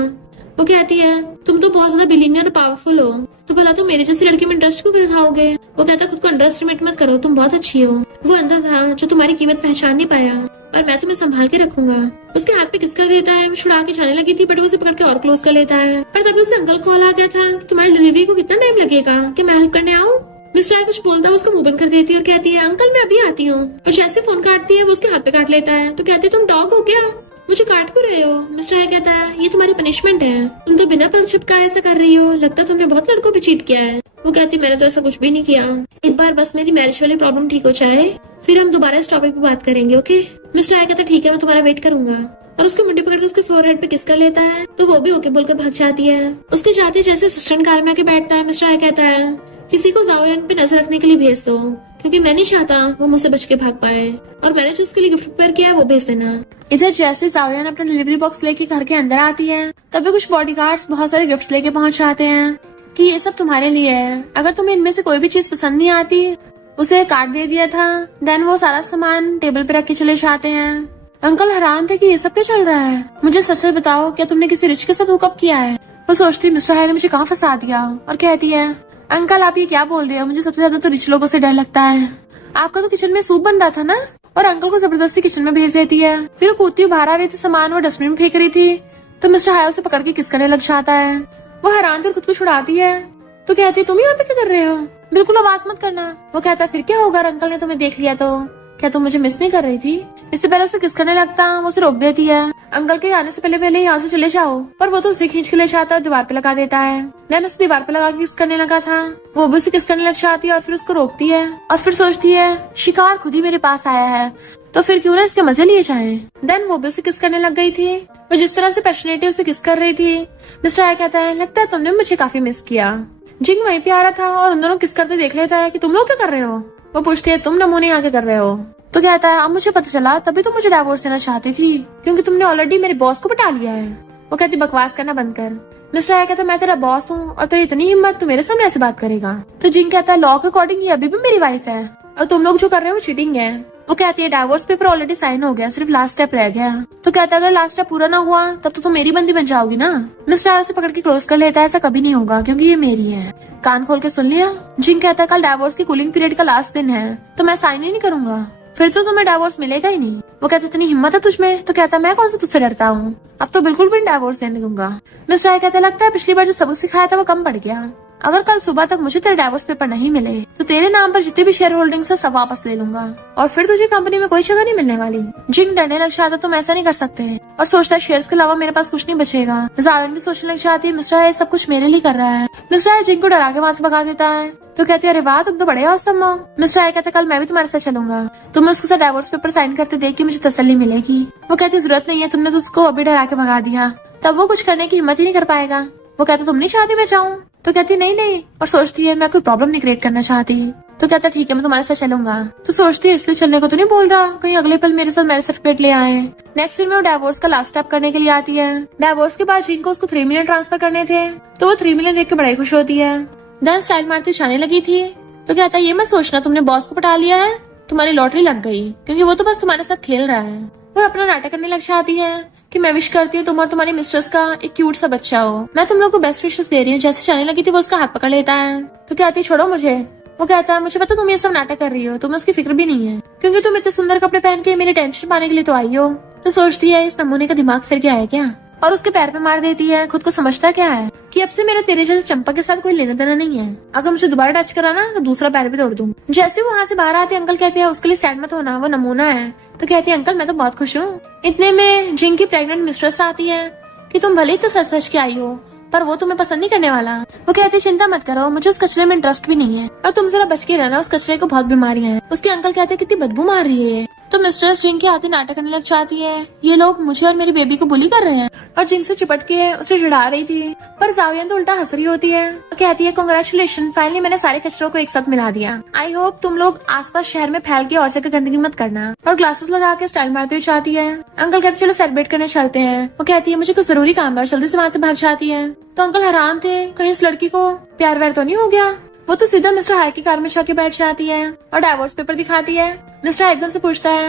वो कहती है तुम तो बहुत ज्यादा बिलीनियर और पावरफुल हो, तो भला तुम मेरे जैसी लड़की में इंटरेस्ट क्यों दिखाओगे? वो कहता खुद को अंडर एस्टिमेट मत करो, तुम बहुत अच्छी हो। वो अंधा था जो तुम्हारी कीमत पहचान नहीं पाया, और मैं तुम्हें संभाल के रखूंगा। उसके हाथ पे किस कर देता है, वो छुड़ा के जाने लगी थी, बट वो उसे पकड़ के और क्लोज कर लेता है। पर तभी उसे अंकल कॉल आ गया था, तुम्हारी डिलीवरी को कितना टाइम लगेगा, कि मैं हेल्प करने आऊँ? मिस्टर आई कुछ बोलता है, उसका मुंह बंद कर देती है और कहती है अंकल मैं अभी आती हूँ। और जैसे फोन काटती है वो उसके हाथ पे काट लेता है। तो कहती है तुम डॉग हो क्या, मुझे काट क्यों रहे हो? मिस्टर आई कहता है ये तुम्हारी पनिशमेंट है, तुम तो बिना पल छिपकाए ऐसा कर रही हो, लगता है तुमने बहुत लड़कों पे चीट किया है। वो कहती मैंने तो ऐसा कुछ भी नहीं किया, एक बार बस मेरी मैरिज वाली प्रॉब्लम ठीक हो जाए, फिर हम दोबारा इस टॉपिक पे बात करेंगे, ओके? मिस्टर आई कहता ठीक है, मैं तुम्हारा वेट करूंगा। और उसके मुंडी पकड़ के उसके फोरहेड पे किस कर लेता है। तो वो भी ओके बोलकर भाग जाती है। उसके जाते जैसे असिस्टेंट कार में आके बैठता है, मिस्टर आई कहता है किसी को जाओयान पे नजर रखने के लिए भेज दो, क्योंकि मैं नहीं चाहता वो मुझसे बच के भाग पाए, और मैंने जो उसके लिए गिफ्ट प्रिपेयर किया है वो भेज देना। इधर जैसे जाओयान अपना डिलीवरी बॉक्स लेके घर के अंदर आती है, तभी कुछ बॉडीगार्ड्स बहुत सारे गिफ्ट्स लेके पहुंच जाते हैं कि ये सब तुम्हारे लिए है, अगर तुम्हें इनमें से कोई भी चीज पसंद नहीं आती। उसे कार्ड दे दिया था। देन वो सारा सामान टेबल पे रख के चले जाते हैं। अंकल हैरान थे कि ये सब क्या चल रहा है। मुझे सच सच बताओ, क्या तुमने किसी रिच के साथ हुकअप किया है? वो सोचती मिस्टर हाई ने मुझे कहाँ फंसा दिया, और कहती है अंकल आप ये क्या बोल रहे हो, मुझे सबसे ज्यादा तो रिच लोगों से डर लगता है। आपका तो किचन में सूप बन रहा था ना। और अंकल को जबरदस्ती किचन में भेज देती है। फिर वो कूदती बाहर आ रही थी, सामान वो डस्टबिन में फेंक रही थी, तो मिस्टर हाई उसे पकड़ के किस करने लग जाता है। वो हैरान थी और खुद को छुड़ाती है। तो कहती है तुम यहाँ पे क्या कर रहे हो, बिल्कुल आवाज मत करना। वो कहता है फिर क्या होगा, अंकल ने तुम्हें देख लिया तो क्या तुम मुझे मिस नहीं कर रही थी? इससे पहले उसे किस करने लगता, वो उसे रोक देती है। अंकल के आने से पहले पहले यहाँ से चले जाओ, पर वो तो उसे खींच के ले जाता है, दीवार पे लगा देता है। देन उसे दीवार पे लगा के किस करने लगा था, वो भी उसे किस करने लग जाती है और फिर उसको रोकती है। और फिर सोचती है शिकार खुद ही मेरे पास आया है, तो फिर क्यों ना इसके मजे लिए जाए। देन वो भी उसे किस करने लग गई थी। वो जिस तरह से पैशनेटली उसे किस कर रही थी, मिस्टर आई कहता है लगता है तुमने मुझे काफी मिस किया। जिंग वहीं पे आ रहा था और उन दोनों किस करते देख लेता है कि तुम लोग क्या कर रहे हो। वो पूछती है तुम नमूने आके कर रहे हो। तो कहता है अब मुझे पता चला, तभी तो मुझे डाइवोर्स देना चाहती थी, क्योंकि तुमने ऑलरेडी मेरे बॉस को बटा लिया है। वो कहती बकवास करना बंद कर। मिस्टर आई कहता मैं तेरा बॉस हूँ और तेरी इतनी हिम्मत तू मेरे सामने ऐसे बात करेगा। तो जिंग कहता है लॉ के अकॉर्डिंग ये अभी भी मेरी वाइफ है, और तुम लोग जो कर रहे हो वो चीटिंग है। वो कहती है डाइवोर्स पेपर ऑलरेडी साइन हो गया, सिर्फ लास्ट स्टेप रह गया। तो कहता है अगर लास्ट स्टेप पूरा ना हुआ तब तो तुम मेरी बंदी बन जाओगी ना। मिस्टर आई उसे पकड़ के क्लोज कर लेता है, ऐसा कभी नहीं होगा क्योंकि ये मेरी है। कान खोल के सुन लिया। जिंग कहता है कल डाइवोर्स की कूलिंग पीरियड का लास्ट दिन है, तो मैं साइन ही नहीं करूंगा, फिर तो तुम्हें डाइवोर्स मिलेगा ही नहीं। वो कहते इतनी हिम्मत है तुझमें? तो कहता मैं कौन सा तुझसे डरता हूँ, अब तो बिल्कुल भी डाइवोर्स देने दूंगा। मिस्टर आई कहता लगता है पिछली बार जो सबक सिखाया था वो कम पड़ गया, अगर कल सुबह तक मुझे तेरे डाइवोर्स पेपर नहीं मिले तो तेरे नाम पर जितने भी शेयर होल्डिंग्स है सब वापस ले लूंगा, और फिर तुझे कंपनी में कोई जगह नहीं मिलने वाली। जिंग डरने लग जाता तुम ऐसा नहीं कर सकते, और सोचता है शेयर्स के अलावा मेरे पास कुछ नहीं बचेगा। जावेन भी सोचने लग जाती है मिस्टर आई सब कुछ मेरे लिए कर रहा है। मिस्टर आई जिंग को डरा के वहाँ से भगा देता है। तो कहती है अरे वाह तुम तो बड़े औसम हो। मिस्टर आई कहता कल मैं भी तुम्हारे साथ चलूंगा, तुम्हें उसके साथ डाइवोर्स पेपर साइन करते देख के मुझे तसल्ली मिलेगी। वो कहती जरूरत नहीं है, तुमने तो उसको अभी डरा के भगा दिया, तब वो कुछ करने की हिम्मत ही नहीं कर पाएगा। वो कहता तुम नहीं चाहती मैं जाऊँ? तो कहती नहीं, और सोचती है मैं कोई प्रॉब्लम नहीं क्रिएट करना चाहती। तो कहता ठीक है मैं तुम्हारे साथ चलूंगा। तो सोचती है इसलिए चलने को तो नहीं बोल रहा, कहीं अगले पल मेरे साथ मैरिज सर्टिफिकेट ले आए। नेक्स्ट दिन में वो डाइवोर्स का लास्ट स्टेप करने के लिए आती है। डाइवोर्स के बाद जिंग को उसको 3 मिलियन ट्रांसफर करने थे, तो वो 3 मिलियन देख के बड़ी खुश होती है। देन स्टाइल मारती जाने लगी थी। तो कहता ये मत सोचना तुमने बॉस को पटा लिया है, तुम्हारी लॉटरी लग गई, क्योंकि वो तो बस तुम्हारे साथ खेल रहा है। वो अपना नाटक करने लग जाती है कि मैं विश करती हूँ तुम और तुम्हारी मिस्ट्रेस का एक क्यूट सा बच्चा हो, मैं तुम लोग को बेस्ट विशेस दे रही हूँ। जैसे जाने लगी थी वो उसका हाथ पकड़ लेता है। तो कहती छोड़ो मुझे। वो कहता है मुझे पता तुम ये सब नाटक कर रही हो, तुम्हें उसकी फिक्र भी नहीं है, क्योंकि तुम इतने सुंदर कपड़े पहन के मेरी टेंशन पाने के लिए तो आई हो। तो सोचती है इस नमूने का दिमाग फिर गया है क्या, और उसके पैर पे मार देती है। खुद को समझता क्या है कि अब से मेरा तेरे जैसे चंपा के साथ कोई लेना देना नहीं है, अगर मुझे दोबारा टच करा ना तो दूसरा पैर भी तोड़ दूं। जैसे वो वहाँ से बाहर आते अंकल कहते हैं उसके लिए सैड मत होना, वो नमूना है। तो कहती है अंकल मैं तो बहुत खुश हूँ। इतने में जिंग की प्रेग्नेंट मिस्ट्रेस आती है कि तुम भले ही तो सच सच के आई हो, पर वो तुम्हें पसंद नहीं करने वाला। वो कहती चिंता मत करो, मुझे उस कचरे में इंटरेस्ट भी नहीं है, और तुम जरा बच के रहना, उस कचरे को बहुत बीमारियां हैं। उसके अंकल कहते कितनी बदबू मार रही है। तो मिस्ट्रेस जिंग के आते नाटक करने लग जाती है। ये लोग मुझे और मेरी बेबी को बुली कर रहे हैं और जिंग से चिपट के उसे चिढ़ा रही थी, पर जावियन तो उल्टा हंस रही होती है और कहती है कांग्रेचुलेशन, फाइनली मैंने सारे कचरों को एक साथ मिला दिया। आई होप तुम लोग आसपास शहर में फैल के और जगह गंदगी मत करना। और ग्लासेस लगा के स्टाइल मारती हुई जाती है। अंकल कहते चलो सेलिब्रेट करने चलते हैं। वो कहती है मुझे कुछ जरूरी काम है, जल्दी से वहाँ से भाग जाती है। तो अंकल हैरान थे कहीं इस लड़की को प्यार व्यार तो नहीं हो गया। वो तो सीधा मिस्टर हाई की कार में जाके बैठ जाती है और डाइवोर्स पेपर दिखाती है। मिस्टर हाई एकदम से पूछता है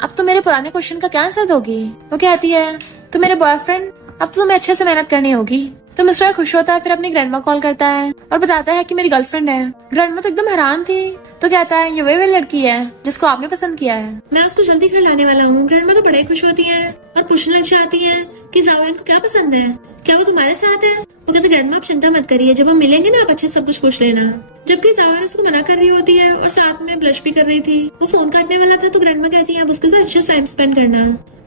अब तो मेरे पुराने क्वेश्चन का क्या आंसर दोगी। वो कहती है तो मेरे बॉयफ्रेंड, अब तो तुम्हें अच्छे से मेहनत करनी होगी। तो मिस्टर हाई खुश होता है, फिर अपनी ग्रैंडमा कॉल करता है और बताता है कि मेरी गर्लफ्रेंड है। ग्रैंडमा तो एकदम हैरान थी, तो कहता है ये वही लड़की है जिसको आपने पसंद किया है, मैं उसको जल्दी घर लाने वाला हूँ। ग्रैंडमा तो बड़े खुश होती है और पूछने लग जाती है कि जावियन को क्या पसंद है, क्या वो तुम्हारे साथ है। वो कहते ग्रैंडमा आप चिंता मत करिए, जब हम मिलेंगे ना आप अच्छे से सब कुछ पूछ लेना। जबकि जावियन उसको मना कर रही होती है और साथ में ब्लश भी कर रही थी। वो फोन काटने वाला था तो ग्रैंडमा कहती है अब उसके साथ अच्छा टाइम स्पेंड करना,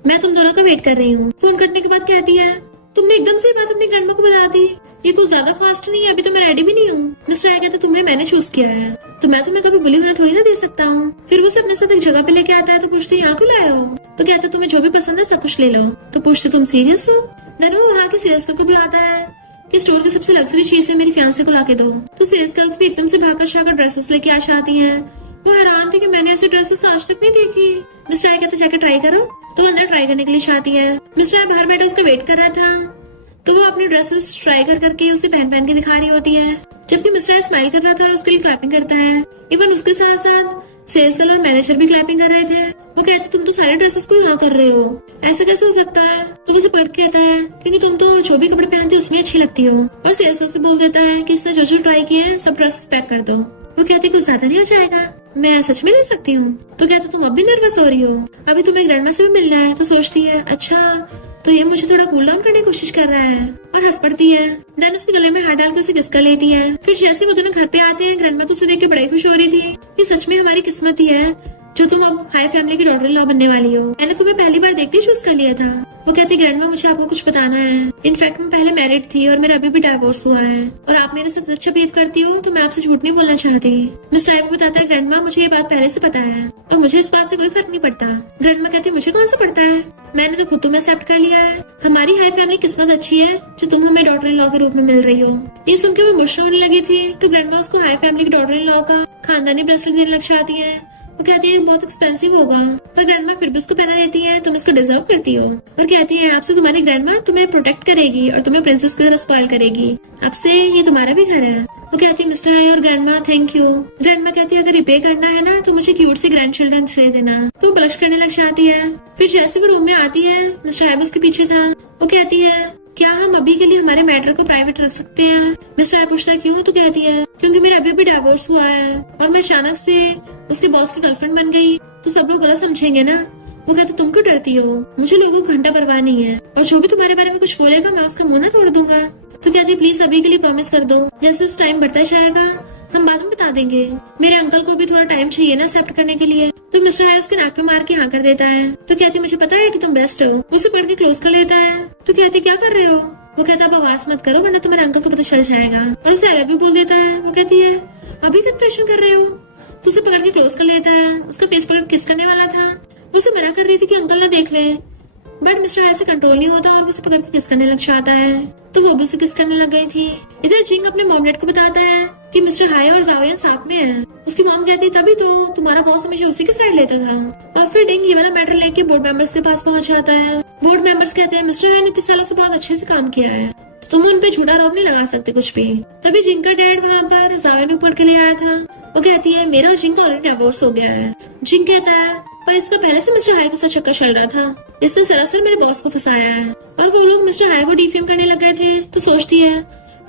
मैं तुम दोनों का वेट कर रही हूँ। फोन कटने के बाद कहती है तुमने एकदम से बात अपनी ग्रैंडमा को बता दी, ये कुछ ज्यादा फास्ट नहीं है, अभी तो मैं रेडी भी नहीं हूँ। मिस्टर आया कहता तुम्हें मैंने चूज किया है तो मैं तुम्हें कभी बुली होने थोड़ी ना दे सकता हूँ। फिर वो उसे अपने साथ एक जगह पे लेके आता है तो पूछती यहाँ क्यों लाए हो। तो कहता तुम्हें जो भी पसंद है सब कुछ ले लो। तो पूछते तुम सीरियस हो। देन वो वहाँ के सेल्स गर्ल को बुलाता है कि स्टोर की सबसे लग्जरी चीज है मेरी फियांसे को लाके दो। तो सेल्स गर्ल्स भी एकदम से भागकर शाकर ड्रेसेस लेके आ जाती हैं। वो हैरान थी कि मैंने ऐसी ड्रेसेस आज तक नहीं देखी। मिस्टर आय कहते जाकर ट्राई करो। तो अंदर ट्राई करने के लिए जाती है। मिस्टर आय बाहर बैठे उसका वेट कर रहा था तो वो अपनी ड्रेसेस ट्राई कर करके उसे पहन के दिखा रही होती है, जबकि मिस्टर आय स्माइल कर रहा था और उसके लिए क्लैपिंग करता है। इवन उसके साथ साथ सेल्स गर्ल और मैनेजर भी क्लैपिंग कर रहे थे। वो कहते तुम तो सारे ड्रेसेस को यहाँ कर रहे हो, ऐसे कैसे हो सकता है। तो वो उसे पकड़ के कहता है क्योंकि तुम तो जो भी कपड़े पहनती हो उसमें अच्छी लगती हो। और सेल्स गर्ल से बोल देता है कि इसने जो ट्राई किए हैं सब ड्रेसेस पैक कर दो। वो कहती कुछ ज्यादा नहीं हो जाएगा, मैं सच में ले सकती हूँ। तो कहते तुम अब भी नर्वस हो रही हो, अभी तुम्हें ग्रैंडमा से भी मिलना है। तो सोचती है अच्छा तो ये मुझे थोड़ा कूल डाउन करने की कोशिश कर रहा है और हंस पड़ती है। देन उसके गले में हाथ डाल के उसे किस कर लेती है। फिर जैसे वो दोनों घर पे आते हैं ग्रैंडमा तो उसे देख के बड़ी खुश हो रही थी कि सच में हमारी किस्मत ही है जो तुम अब हाई फैमिली की डॉटर इन लॉ बनने वाली हो। मैंने तुम्हें पहली बार देखते ही चूज कर लिया था। वो कहती ग्रैंडमा मुझे आपको कुछ बताना है, इनफैक्ट मैं पहले मैरिड थी और मेरा अभी भी डाइवोर्स हुआ है और आप मेरे साथ अच्छा बिहेव करती हो तो मैं आपसे झूठ नहीं बोलना चाहती। मिस्टर आय बताता है ग्रैंडमा मुझे ये बात पहले से पता है और मुझे इस बात से कोई फर्क नहीं पड़ता। ग्रैंडमा कहती मुझे कौन सा पड़ता है, मैंने तो खुद तुम्हें एक्सेप्ट कर लिया है। हमारी हाई फैमिली किस्मत अच्छी है जो तुम हमें डॉटर इन लॉ के रूप में मिल रही हो। ये सुन के वो इमोशनल होने लगी थी तो ग्रैंडमा उसको हाई फैमिली की डॉटर इन लॉ का खानदानी ब्रेसलेट देने लग जाती है। वो कहती है बहुत एक्सपेंसिव होगा पर ग्रैंडमा फिर भी उसको पहना देती है, तुम इसको डिजर्व करती हो। और कहती है आपसे तुम्हारी ग्रैंडमा तुम्हें प्रोटेक्ट करेगी और तुम्हें प्रिंसेस की तरह स्पॉइल करेगी, अब से ये तुम्हारा भी घर है। वो कहती है मिस्टर हाय और ग्रैंडमा थैंक यू। ग्रैंडमा कहती है अगर रिपे करना है ना तो मुझे क्यूट से ग्रैंड चिल्ड्रन दे देना। तो ब्लश करने लग जाती है। फिर जैसे वो रूम में आती है मिस्टर हाय उसके पीछे था। वो कहती है क्या हम अभी के लिए हमारे मैटर को प्राइवेट रख सकते हैं। मिस्टर हाय पूछता है क्यों। तो कहती है क्योंकि मेरा अभी भी डाइवोर्स हुआ है और मैं अचानक से उसके बॉस की गर्लफ्रेंड बन गई तो सब लोग गलत समझेंगे ना। वो कहते तुम क्यों डरती हो, मुझे लोगों को घंटा परवाह नहीं है और जो भी तुम्हारे बारे में कुछ बोलेगा मैं उसका मुंह ना तोड़ दूंगा। तो कहती प्लीज अभी के लिए प्रॉमिस कर दो, जैसे टाइम बढ़ता जाएगा हम बाद में बता देंगे। मेरे अंकल को भी थोड़ा टाइम चाहिए ना एक्सेप्ट करने के लिए। तो मिस्टर हाय उसके नाक पे मार के हाँ कर देता है। तो कहती मुझे पता है कि तुम बेस्ट हो। उसे पढ़ के क्लोज कर लेता है। तो कहती क्या कर रहे हो। वो कहता अब आवाज मत करो वरना तुम्हारे अंकल को पता चल जाएगा और उसे आई लव यू बोल देता है। वो कहती है अभी कन्फेशन कर रहे हो। तो उसे पकड़ के क्लोज कर लेता है। उसका फेस पकड़ किस करने वाला था। वो उसे मना कर रही थी कि अंकल ना देख ले, बट मिस्टर हाय से कंट्रोल नहीं होता और उसे पकड़ के किस करने लग जाता है। तो वो भी उसे किस करने लग गई थी। इधर जिंग अपने मॉम डैड को बताता है कि मिस्टर हाय और जावियन साथ में है। उसकी मॉम कहती है तभी तो तुम्हारा बॉस हमेशा उसी के साइड लेता था। और फिर डिंग ये वाला मैटर लेके बोर्ड मेंबर्स के पास पहुंच जाता है। बोर्ड मेंबर्स कहते हैं मिस्टर हाय ने 30 सालों से बहुत अच्छे से काम किया है, तुम उन पे झूठा आरोप नहीं लगा सकते कुछ भी। तभी जिंग का डैड वहाँ पर जावियन को पढ़ के ले आया था। वो कहती है मेरा और जिंग का ऑलरेडी डिवोर्स हो गया है। जिंग कहता है पर इसका पहले से मिस्टर हाय के साथ चक्कर चल रहा था, इसने सरासर मेरे बॉस को फंसाया है। और वो लोग मिस्टर हाय को डिफेम करने लग गए थे। तो सोचती है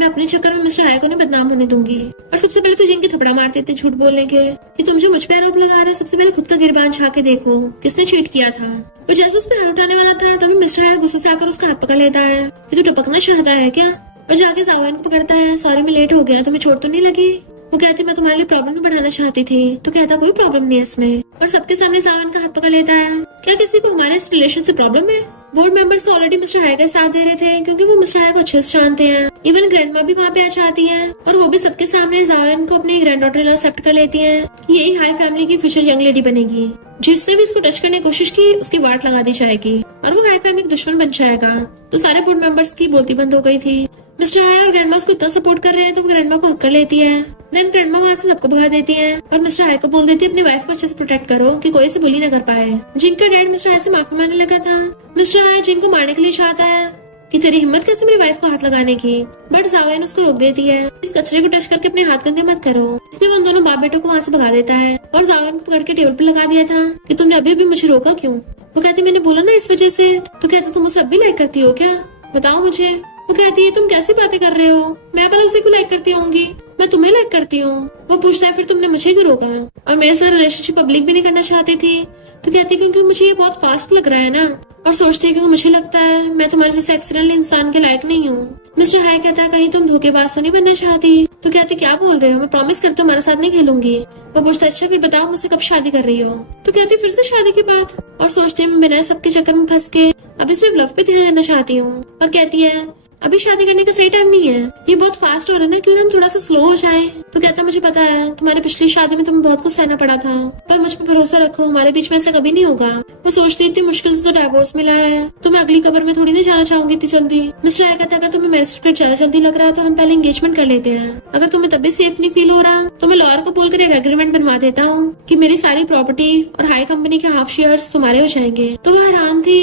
मैं अपने चक्कर में मिस्टर हाय को नहीं बदनाम होने दूंगी। और सबसे पहले तो जिंग के थपड़ा मारते थे झूठ बोलने के कि तुम जो मुझ पे आरोप लगा रहे हो सबसे पहले खुद का गिरबान छा के देखो किसने चीट किया था। और जैसे उस पर हाथ उठाने वाला था तभी मिस्टर हाय गुस्से से आकर उसका हाथ पकड़ लेता है कि तू टपकना चाहता है क्या। और जाके जावियन को पकड़ता है सॉरी मैं लेट हो गया, तुम्हें चोट तो नहीं लगी। वो कहती मैं तुम्हारे लिए प्रॉब्लम नहीं बढ़ाना चाहती थी। तो कहता कोई प्रॉब्लम नहीं है इसमें। और सबके सामने जावियन का हाथ पकड़ लेता है क्या किसी को हमारे इस रिलेशन से प्रॉब्लम है। बोर्ड मेंबर्स तो ऑलरेडी मिस्टर हाई का साथ दे रहे थे क्योंकि वो मिस्टर हाई को अच्छे से जानते हैं। इवन ग्रैंड माँ भी वहाँ पे आ जाती है और वो भी सबके सामने जायन को अपनी ग्रैंड डॉटर एक्सेप्ट कर लेती है कि यही हाई फैमिली की फ्यूचर यंग लेडी बनेगी। जिसने भी इसको टच करने की कोशिश की उसकी वाट लगा दी जाएगी और वो हाई फैमिली का दुश्मन बन जाएगा। तो सारे बोर्ड मेंबर्स की बोलती बंद हो गई थी। मिस्टर हाई और ग्रैंडमा उसको इतना सपोर्ट कर रहे हैं तो वो ग्रैंडमा को हक कर लेती है। देन ग्रैंडमा वहाँ से सबको भगा देती है और मिस्टर हाई को बोल देती है अपनी वाइफ को अच्छे से प्रोटेक्ट करो कि कोई से बुली न कर पाए। जिंग का डैड मिस्टर हाई से माफी मांगने लगा था। मिस्टर हाई जिंग को मारने के लिए चाहता है कि तेरी हिम्मत कैसे मेरी वाइफ को हाथ लगाने की, बट जावेन उसको रोक देती है। इस कचरे को टच करके अपने हाथ गंदे मत करो। इसलिए वो उन दोनों बाप बेटों को वहाँ से भगा देता है और जावेन को पकड़ के टेबल पे लगा दिया था कि तुमने अभी भी मुझे रोका क्यों। वो कहती मैंने बोला ना इस वजह से। तो कहती तुम उसे अब भी लाइक करती हो क्या, बताओ मुझे। वो कहती है तुम कैसी बातें कर रहे हो, मैं पहले उसे क्यों लाइक करती होंगी, मैं तुम्हें लाइक करती हूँ। वो पूछता है फिर तुमने मुझे क्यों रोका और मेरे साथ रिलेशनशिप पब्लिक भी नहीं करना चाहती थी। तो कहती है क्योंकि मुझे ये बहुत फास्ट लग रहा है ना, और सोचती है क्योंकि मुझे लगता है मैं तुम्हारे जैसे एक्सीडेंटल इंसान के लायक नहीं हूँ। मिस्टर हाई कहता है कहीं तुम धोखेबाज तो नहीं बनना चाहती। तो कहती क्या बोल रहे हो, मैं प्रॉमिस करती हूँ तुम्हारे साथ नहीं खेलूंगी। वो पूछता अच्छा फिर बताओ मुझसे कब शादी कर रही हो। तो कहती फिर से शादी की बात, और सोचती है बिना सबके चक्कर में फंस के अभी सिर्फ लव पे ध्यान देना चाहती हूँ। और कहती है अभी शादी करने का सही टाइम नहीं है, ये बहुत फास्ट हो रहा है ना, क्यों हम थोड़ा सा स्लो हो जाए। तो कहता मुझे पता है तुम्हारी पिछली शादी में तुम्हें बहुत कुछ सहना पड़ा था, पर मुझ पर भरोसा रखो हमारे बीच में ऐसा कभी नहीं होगा। वो सोचती इतनी मुश्किल से तो डिवोर्स मिला है, तो मैं अगली कब्र में थोड़ी नहीं जाना चाहूंगी इतनी जल्दी। मिस्टर हाई कहता अगर तुम्हें मैरिज सर्टिफिकेट ज्यादा जल्दी लग रहा है तो हम पहले एंगेजमेंट कर लेते हैं। अगर तुम्हें तब भी सेफ नहीं फील हो रहा तो मैं लॉयर को बोलकर एक एग्रीमेंट बनवा देता हूँ कि मेरी सारी प्रॉपर्टी और हाई कंपनी के हाफ शेयर्स तुम्हारे हो जाएंगे। तो वह हैरान थी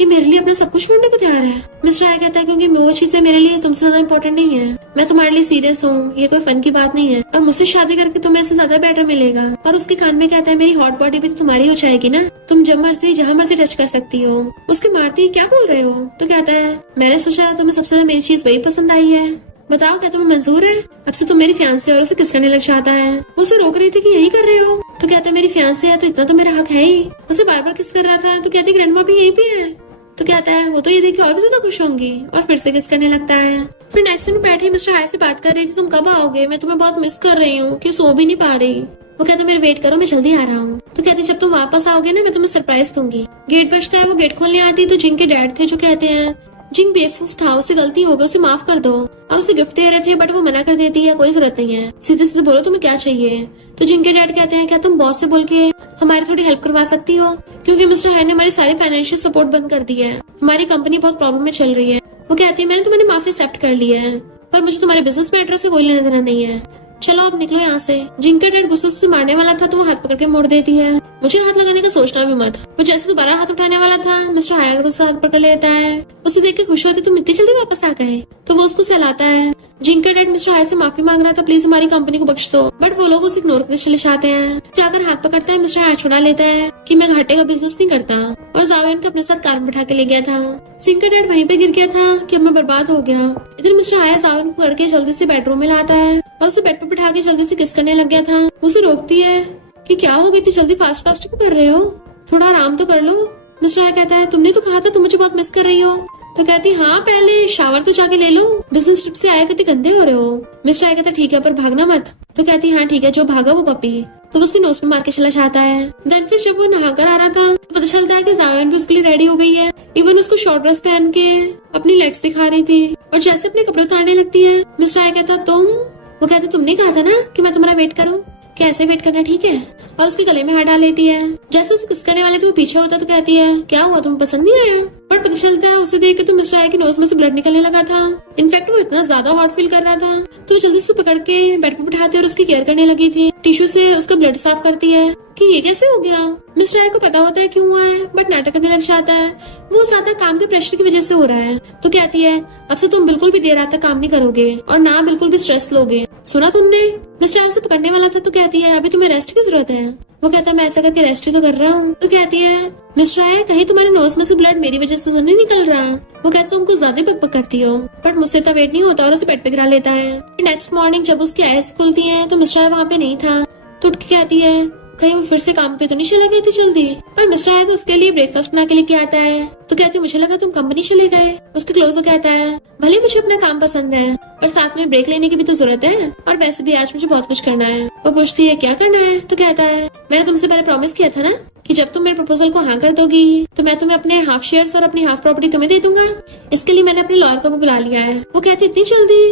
ये मेरे लिए अपना सब कुछ छोड़ने को तैयार है। मिस्टर हाई कहता है क्योंकि वो चीजें मेरे लिए तुमसे ज्यादा इम्पोर्टेंट नहीं है, मैं तुम्हारे लिए सीरियस हूँ, ये कोई फन की बात नहीं है और मुझसे शादी करके तुम्हें इससे ज्यादा बेटर मिलेगा। और उसके कान में कहता है मेरी हॉट बॉडी भी तो तुम्हारी हो जाएगी ना, तुम जब मर्जी जहाँ मर्जी टच कर सकती हो। उसके मारती क्या बोल रहे हो। तो कहता है मैंने सोचा तुम्हें सबसे ज्यादा मेरी चीज वही पसंद आई है, बताओ क्या तुम्हें मंजूर है। अब से तुम मेरी फियांसे और उसे किस करने लग जाता है। वो उसे रोक रही थी कि यही कर रहे हो। तो कहता है मेरी फियांसे है तो इतना तो मेरा हक है ही। उसे बार बार किस कर रहा था। तो कहती ग्रैंडमा भी यही पे है। तो कहता है वो तो ये देखिए और भी ज्यादा खुश होंगी, और फिर से किस करने लगता है। फिर नेक्स्ट दिन बैठी मिस्टर हाई से बात कर रही थी तुम कब आओगे, मैं तुम्हें बहुत मिस कर रही हूँ कि सो भी नहीं पा रही। वो कहता मेरे वेट करो मैं जल्दी आ रहा हूँ। तो कहती जब तुम वापस आओगे ना मैं तुम्हें सरप्राइज दूंगी। गेट बजता है, वो गेट खोलने आती है तो जिंग के डैड थे जो कहते हैं जिंग बेवकूफ था, उसे गलती हो गई, उसे माफ कर दो। और उसे गिफ्ट दे रहे थे बट वो मना कर देती है कोई जरूरत नहीं है, सीधे सीधे बोलो तुम्हें क्या चाहिए। तो जिंग के डैड कहते हैं क्या तुम बॉस से बोल के हमारी थोड़ी हेल्प करवा सकती हो, क्योंकि मिस्टर हाई ने हमारी सारी फाइनेंशियल सपोर्ट बंद कर दी है, हमारी कंपनी बहुत प्रॉब्लम में चल रही है। वो कहती है मैंने तुम्हारी माफी एक्सेप्ट कर ली है पर मुझे तुम्हारे बिजनेस मैटर से कोई लेना देना नहीं है, चलो अब निकलो यहाँ से। जिंग का डैड गुस्से से मारने वाला था तो वो हाथ पकड़ के मोड़ देती है, मुझे हाथ लगाने का सोचना भी मत। वो जैसे दोबारा हाथ उठाने वाला था मिस्टर हायर उससे हाथ पकड़ लेता है। उसे देख के खुश होती तुम इतनी जल्दी वापस आ गए। तो वो उसको सहलाता है। जिंग का डैड मिस्टर हायर से माफी मांग रहा था प्लीज हमारी कंपनी को बख्श दो, बट वो लोग उसे इग्नोर करके चले जाते हैं। जाकर हाथ पकड़ता है, मिस्टर हायर छुड़ा लेता है कि मैं घाटे का बिजनेस नहीं करता, और जावेन को अपने साथ कार में बैठा के ले गया था। जिंग का डैड वहीं पे गिर गया था कि अब मैं बर्बाद हो गया। इधर मिस्टर हायर जावेन को पकड़ के जल्दी से बेडरूम में लाता है और उसे बेड पर बिठा के जल्दी से किस करने लग गया था। उसे रोकती है कि क्या हो गई, इतनी जल्दी फास्ट फास्ट क्यों कर रहे हो, थोड़ा आराम तो कर लो। मिस्टर हाई कहता है तुमने तो कहा था तुम मुझे बहुत मिस कर रही हो। तो कहती हाँ पहले शावर तो जाके ले लो, बिजनेस ट्रिप से आए कितने गंदे हो रहे हो। मिस्टर हाई कहता ठीक है पर भागना मत। तो कहती हाँ ठीक है, जो भागा वो पपी। तो उसके नोज पे मार के चला जाता है। देन फिर जब वो नहाकर आ रहा था तो पता चलता है कि जावेन भी उसके लिए रेडी हो गई है। इवन उसको शॉर्ट ड्रेस पहन के अपनी लेग्स दिखा रही थी और जैसे अपने कपड़े उतारने लगती है। मिस्टर हाई कहता तुम, वो कहता तुमने कहा था ना कि मैं तुम्हारा वेट करूं, कैसे वेट करना ठीक है, और उसके गले में हाथ डाल लेती है। जैसे उसे किस करने वाले तो वो पीछे होता तो कहती है क्या हुआ तुम्हें पसंद नहीं आया। पर पता चलता है उसे देख के तो मिस्टर हाई के नोज में से ब्लड निकलने लगा था। इनफैक्ट वो इतना ज्यादा हॉट फील कर रहा था तो वो जल्दी से पकड़ के बेड पर बिठाती और उसकी केयर करने लगी थी। टिश्यू से उसका ब्लड साफ करती है कि ये कैसे हो गया। मिस्टर हाई को पता होता है क्यों हुआ है बट नाटक करने लग जाता है, वो ज्यादा काम के प्रेशर की वजह से हो रहा है। तो कहती है अब से तुम बिल्कुल भी देर रात तक काम नहीं करोगे और ना बिल्कुल भी स्ट्रेस लोगे, सुना तुमने। मिस्टर हाई उसे पकड़ने वाला था तो कहती है अभी तुम्हें रेस्ट की जरूरत है। वो कहता है मैं ऐसा करके रेस्ट ही तो कर रहा हूँ। तो कहती है मिस्टर हाई कहीं तुम्हारे नोज में से ब्लड मेरी वजह से तो नहीं निकल रहा। वो कहता तुम कुछ ज्यादा बकबक करती हो, बट मुझसे इतना वेट नहीं होता और उसे बेड पे गिरा लेता है। नेक्स्ट मॉर्निंग जब उसकी आईज खुलती है तो मिस्टर हाई वहाँ पे नहीं था। तो उठ के कहती है कहीं वो फिर से काम पे तो नहीं चला गई थी जल्दी। पर मिस्टर हाई तो उसके लिए ब्रेकफास्ट बना के लेके आता है। तो कहती मुझे लगा तुम कंपनी चले गए। उसके क्लोज हो कहता है भले मुझे अपना काम पसंद है पर साथ में ब्रेक लेने की भी तो जरूरत है, और वैसे भी आज मुझे बहुत कुछ करना है। वो पूछती है क्या करना है। तो कहता है मैंने तुमसे पहले प्रॉमिस किया था ना कि जब तुम मेरे प्रपोजल को हाँ कर दोगी तो मैं तुम्हें अपने हाफ शेयर्स और अपनी हाफ प्रॉपर्टी तुम्हें दे दूंगा। इसके लिए मैंने अपने लॉयर को भी बुला लिया है। वो कहती इतनी जल्दी,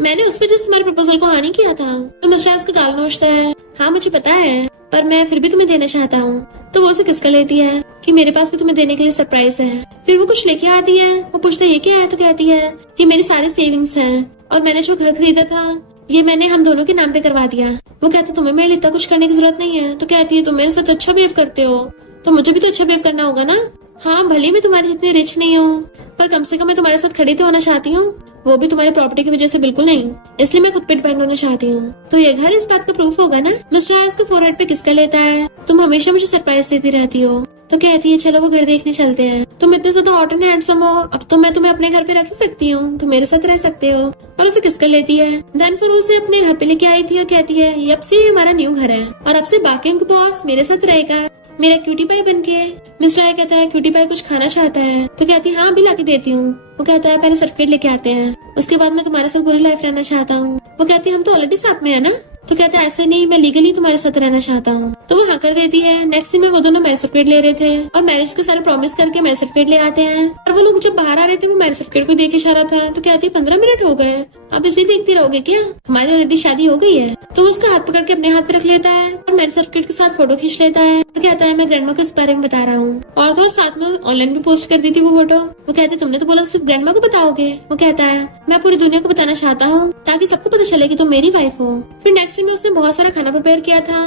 मैंने उस वजह से तुम्हारे प्रपोजल को हाँ नहीं किया था। तो मिस्टर उसका गाल नोचता है, हाँ मुझे पता है, पर मैं फिर भी तुम्हें देना चाहता हूँ। तो वो उसे किस कर लेती है कि मेरे पास भी तुम्हें देने के लिए सरप्राइज है। फिर वो कुछ लेके आती है। वो पूछता है ये क्या है? तो कहती है ये मेरी सारी सेविंग्स हैं और मैंने जो घर खरीदा था ये मैंने हम दोनों के नाम पे करवा दिया। वो कहते तुम्हें मेरे लिए इतना कुछ करने की जरूरत नहीं है। तो कहती है तुम मेरे साथ अच्छा बिहेव करते हो तो मुझे भी तो अच्छा बिहेव करना होगा ना। हाँ भले मैं तुम्हारी जितनी रिच नहीं हूँ पर कम से कम मैं तुम्हारे साथ खड़ी तो होना चाहती हूँ, वो भी तुम्हारी प्रॉपर्टी की वजह से बिल्कुल नहीं। इसलिए मैं खुद पे डिपेंड होना चाहती हूँ। तो ये घर इस बात का प्रूफ होगा ना। मिस्टर हाय उसको फोरहेड पे किस कर लेता है, तुम हमेशा मुझे सरप्राइज देती रहती हो। तो कहती है चलो वो घर देखने चलते हैं। तुम इतने ज्यादा हॉट एंड हैंडसम हो, अब तो मैं तुम्हें अपने घर पे रख ही सकती हूँ, तुम मेरे साथ रह सकते हो। और उसे किस कर लेती है। देन फिर उसे अपने घर पे लेके आई थी और कहती है अब से ये हमारा न्यू घर है और अब से बाकी बॉस मेरे साथ रहेगा, मेरा क्यूटी पाई बन के। मिस्टर हाय कहता है क्यूटी पाई कुछ खाना चाहता है। तो कहती है हाँ भी लाके देती हूँ। वो कहता है पहले सर्टिफिकेट लेके आते हैं, उसके बाद मैं तुम्हारे साथ पूरी लाइफ रहना चाहता हूँ। वो कहती है हम तो ऑलरेडी साथ में है ना। तो कहता है ऐसे नहीं, मैं लीगली तुम्हारे साथ रहना चाहता हूँ। तो वो हाँ कर देती है। नेक्स्ट सीन में वो दोनों मैरिज सर्टिफिकेट ले रहे थे और मैरिज के सारे प्रॉमिस करके मैरिज सर्टिफिकेट ले आते हैं। और वो लोग जब बाहर आ रहे थे वो मैरिज सर्टिफिकेट को देख इशारा था। तो कहती है 15 मिनट हो गए, अब इसे देखती रहोगे क्या, हमारी ऑलरेडी शादी हो गई है। तो वो उसका हाथ पकड़ के अपने हाथ पे रख लेता है और मैरिज सर्टिफिकेट के साथ फोटो खींच लेता है। तो कहता है मैं ग्रैंडमा को इस बारे में बता रहा हूँ। और तो और साथ में ऑनलाइन भी पोस्ट कर दी थी वो फोटो। वो कहते तुमने तो बोला सिर्फ ग्रैंडमा को बताओगे। वो कहता है मैं पूरी दुनिया को बताना चाहता हूँ ताकि सबको पता चले कि तुम मेरी वाइफ हो। फिर नेक्स्ट में उसने बहुत सारा खाना प्रिपेयर किया था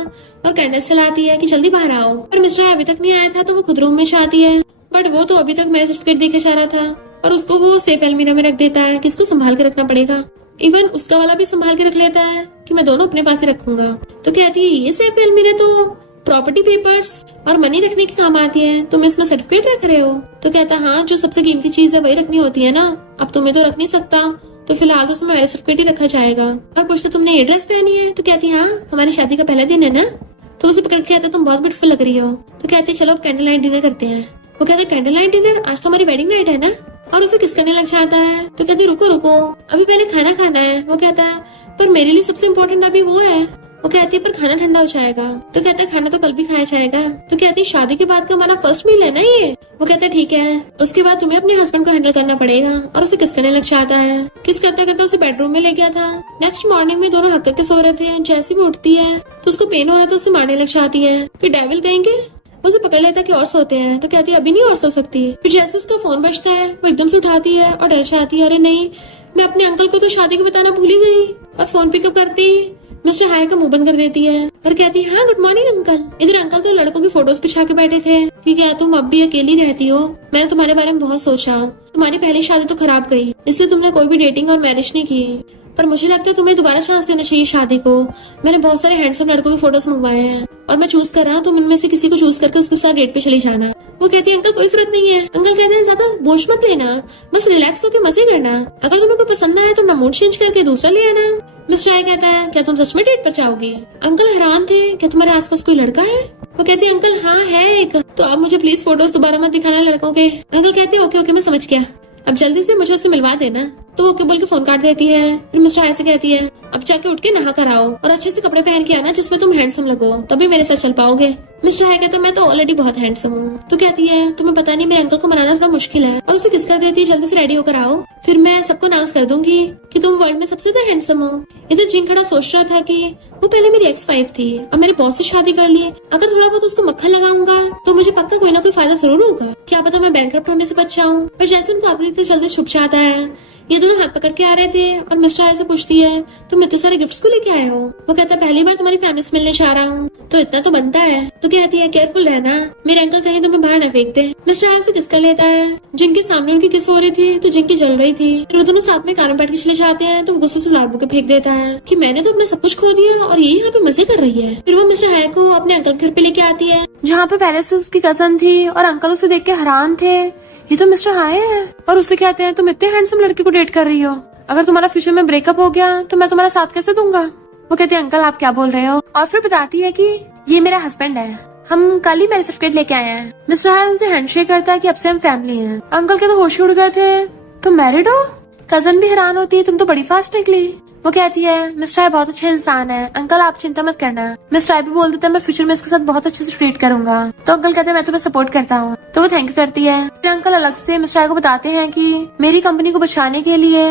और कैंडल्स चलाती है कि जल्दी बाहर आओ। पर मिस्टर हाय अभी तक नहीं आया था तो वो खुद रूम में जाती है। बट वो तो अभी तक मैरिज सर्टिफिकेट देखे जा रहा था और उसको वो सेफ अलमीरा में रख देता है कि इसको संभाल के रखना पड़ेगा। इवन उसका वाला भी संभाल के रख लेता है कि मैं दोनों अपने पास ही रखूंगा। तो कहती है ये सेफ अलमीरा तो प्रॉपर्टी पेपर्स और मनी रखने के काम आती है, तुम इसमें सर्टिफिकेट रख रहे हो। तो कहता हाँ जो सबसे कीमती चीज है वही रखनी होती है ना, अब तुम्हें तो रख नहीं सकता, तो फिलहाल तो उसमें मैरिज सर्टिफिकेट ही रखा जाएगा। और पूछते तुमने ये ड्रेस पहनी है। तो कहती हाँ हमारी शादी का पहला दिन है ना। तो उसे पकड़ के कहता तुम बहुत ब्यूटीफुल लग रही हो। तो कहते चलो अब कैंडल लाइट डिनर करते हैं। वो कहते कैंडल लाइट डिनर, आज तो हमारी वेडिंग नाइट है ना। और उसे किस करने लग जाता है। तो कहती रुको रुको अभी पहले खाना खाना है। वो कहता है पर मेरे लिए सबसे इम्पोर्टेंट अभी वो है। वो कहती है पर खाना ठंडा हो जाएगा। तो कहता है खाना तो कल भी खाया जाएगा। तो कहती है शादी के बाद का हमारा फर्स्ट मील है ना ये। वो कहता है ठीक है, उसके बाद तुम्हें अपने हस्बैंड को हैंडल करना पड़ेगा। और उसे किस करने लग जाता है। किस करते करते उसे बेडरूम में ले गया था। नेक्स्ट मॉर्निंग में दोनों हक करके सो रहे थे। जैसे भी उठती है तो उसको पेन हो रहा है तो उसे मारने लग जाती है कि डेविल कहेंगे। उसे पकड़ लेता कि और सोते हैं। तो कहती है अभी नहीं और सो सकती। फिर जैसे उसका फोन बजता है वो एकदम से उठाती है और डर जाती है, अरे नहीं मैं अपने अंकल को तो शादी को बताना भूल ही गई। और फोन पिकअप करती मिस्टर हाय का मुंह बंद कर देती है और कहती है हाँ गुड मॉर्निंग अंकल। इधर अंकल तो लड़कों की फोटोज पिछा के बैठे थे कि क्या तुम अब भी अकेली रहती हो, मैंने तुम्हारे बारे में बहुत सोचा, तुम्हारी पहली शादी तो खराब गई इसलिए तुमने कोई भी डेटिंग और मैरिज नहीं की, पर मुझे लगता है तुम्हें दोबारा चांस देना चाहिए शादी को। मैंने बहुत सारे हैंडसम लड़कों की फोटोज मंगवाए हैं और मैं चूज कर रहा हूँ, तुम इनमें से किसी को चूज करके उसके साथ डेट पे चली जाना। वो कहती है अंकल कोई जरूरत नहीं है। अंकल कहते हैं ज्यादा बोझ मत लेना, बस रिलैक्स होकर मजे करना, अगर तुम्हें कोई पसंद आए तो अपना मूड चेंज करके दूसरा ले आना। मिस्टर हाय कहता है क्या तुम सच में डेट पर जाओगे। अंकल हैरान थे क्या तुम्हारे आसपास कोई लड़का है। वो कहते हैं अंकल हाँ है एक, तो आप मुझे प्लीज फोटोज दोबारा मत दिखाना लड़कों के। अंकल कहते हैं ओके ओके मैं समझ गया, अब जल्दी से मुझे उससे मिलवा देना। तो ओके बोल के फोन काट देती है। फिर मिस्टर हाय से कहती है अब जाके उठ के नहा कर आओ और अच्छे से कपड़े पहन के आना जिसमें तुम हैंडसम लगो, तभी मेरे साथ चल पाओगे। मिस्टर हाय कहता है मैं तो ऑलरेडी बहुत हैंडसम हूँ। तो कहती है तुम्हें पता नहीं मेरे अंकल को मनाना थोड़ा मुश्किल है, और उसे किस कर देती है जल्दी से रेडी होकर आओ, फिर मैं सबको अनाउंस कर दूंगी कि तुम वर्ल्ड में सबसे ज्यादा हैंडसम हो। इधर जिंग खड़ा सोच रहा था कि वो पहले मेरी एक्स वाइफ थी, अब मेरे बॉस से शादी कर ली, अगर थोड़ा बहुत उसको मक्खन लगाऊंगा तो मुझे पक्का कोई ना कोई फायदा जरूर होगा, क्या पता मैं बैंकरप्ट होने से बच जाऊं। पर जैसे उनको आते थे जल्दी छुप जाता है। ये दोनों हाथ पकड़ के आ रहे थे और मिस्टर हाय से पूछती है तुम इतने सारे गिफ्ट्स को लेके आए हो। वो कहता है पहली बार तुम्हारी फैमिली से मिलने जा रहा हूँ तो इतना तो बनता है। तो कहती है केयरफुल रहना, मेरे अंकल कहीं तुम्हें बाहर न फेंक दे। मिस्टर हाय से किस कर लेता है। जिनके सामने उनकी किस हो रही थी तो जिनकी जल रही थी। फिर वो दोनों साथ में कार में बैठ के चले जाते हैं तो वो गुस्से से लाल बुके फेंक देता है कि मैंने तो अपना सब कुछ खो दिया और ये यहाँ पे मजे कर रही है। फिर वो मिस्टर हाय को अपने अंकल के घर पे लेके आती है जहाँ पे पहले से उसकी कजन थी और अंकल उसे देख के हैरान थे, ये तो मिस्टर हाय है। और उससे कहते हैं तुम इतने हैंडसम लड़के को डेट कर रही हो, अगर तुम्हारा फ्यूचर में ब्रेकअप हो गया तो मैं तुम्हारा साथ कैसे दूंगा। वो कहते हैं अंकल आप क्या बोल रहे हो। और फिर बताती है कि ये मेरा हस्बैंड है, हम कल ही मैरिज सर्टिफिकेट लेके आए हैं। मिस्टर हाय उनसे हैंडशेक करता है कि अब से हम फैमिली हैं। अंकल के तो होश उड़ गए थे, तुम मैरिड हो। कजन भी हैरान होती है तुम तो बड़ी फास्ट निकली। वो कहती है मिस्टर हाई बहुत अच्छा इंसान है, अंकल आप चिंता मत करना। मिस्टर हाई भी बोल देता है मैं फ्यूचर में इसके साथ बहुत अच्छे से ट्रीट करूंगा। तो अंकल कहते हैं मैं तुम्हें सपोर्ट करता हूँ। तो वो थैंक यू करती है। फिर अंकल अलग से मिस्टर हाई को बताते हैं कि मेरी कंपनी को बचाने के लिए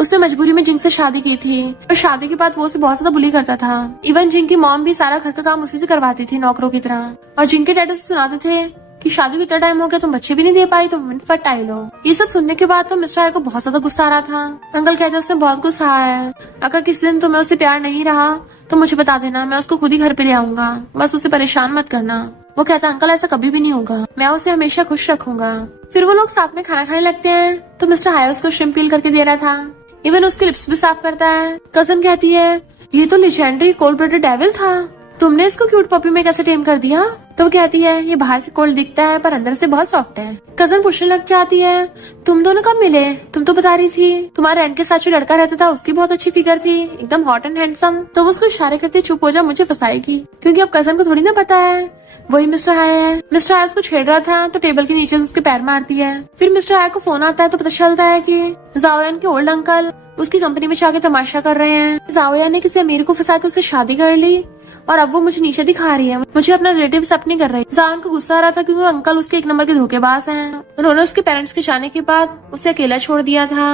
उसने मजबूरी में जिंक से शादी की थी और शादी के बाद वो उसे बहुत ज्यादा बुली करता था। इवन जिंक की मॉम भी सारा घर का काम उसी से करवाती थी नौकरों की तरह। और जिंक के डैड उसे सुनाते थे कि शादी को इतना टाइम हो गया तुम बच्चे भी नहीं दे पाई, तुम फर्टाइल हो। ये सब सुनने के बाद तो मिस्टर हाई को बहुत ज्यादा गुस्सा आ रहा था। अंकल कहते उसने बहुत गुस्सा आया है, अगर किसी दिन तुम्हें उससे प्यार नहीं रहा तो मुझे बता देना, मैं उसको खुद ही घर पे ले आऊंगा, बस उसे परेशान मत करना। वो कहता अंकल ऐसा कभी भी नहीं होगा, मैं उसे हमेशा खुश रखूंगा। फिर वो लोग साथ में खाना खाने लगते हैं तो मिस्टर हाई उसको श्रिम्प पील करके दे रहा था, इवन उसके लिप्स भी साफ करता है। कजन कहती है ये तो लेजेंडरी कोल्ड ब्लडेड डेविल था, तुमने इसको क्यूट पपी में कैसे टेम कर दिया। तो वो कहती है ये बाहर से कोल्ड दिखता है पर अंदर से बहुत सॉफ्ट है। कजन पूछने लग जाती है तुम दोनों कब मिले, तुम तो बता रही थी तुम्हारे एंड के साथ जो लड़का रहता था उसकी बहुत अच्छी फिगर थी, एकदम हॉट एंड हैंडसम। तो वो उसको इशारे करते चुप हो जा, मुझे फंसाएगी, क्योंकि अब कजन को थोड़ी ना पता है वही मिस्टर हाई है। मिस्टर हाई उसको छेड़ रहा था तो टेबल के नीचे से उसके पैर मारती है। फिर मिस्टर हाई को फोन आता है तो पता चलता है कि जाओयान के ओल्ड अंकल उसकी कंपनी में जाके तमाशा कर रहे हैं। जाओयान ने किसी अमीर को फंसा के उससे शादी कर ली और अब वो मुझे नीचे दिखा रही है, मुझे अपना रिलेटिव एक्सेप्ट नहीं कर रही। जाओयान को गुस्सा आ रहा था क्योंकि अंकल उसके एक नंबर के धोखेबाज हैं। उन्होंने उसके पेरेंट्स के जाने के बाद उसे अकेला छोड़ दिया था।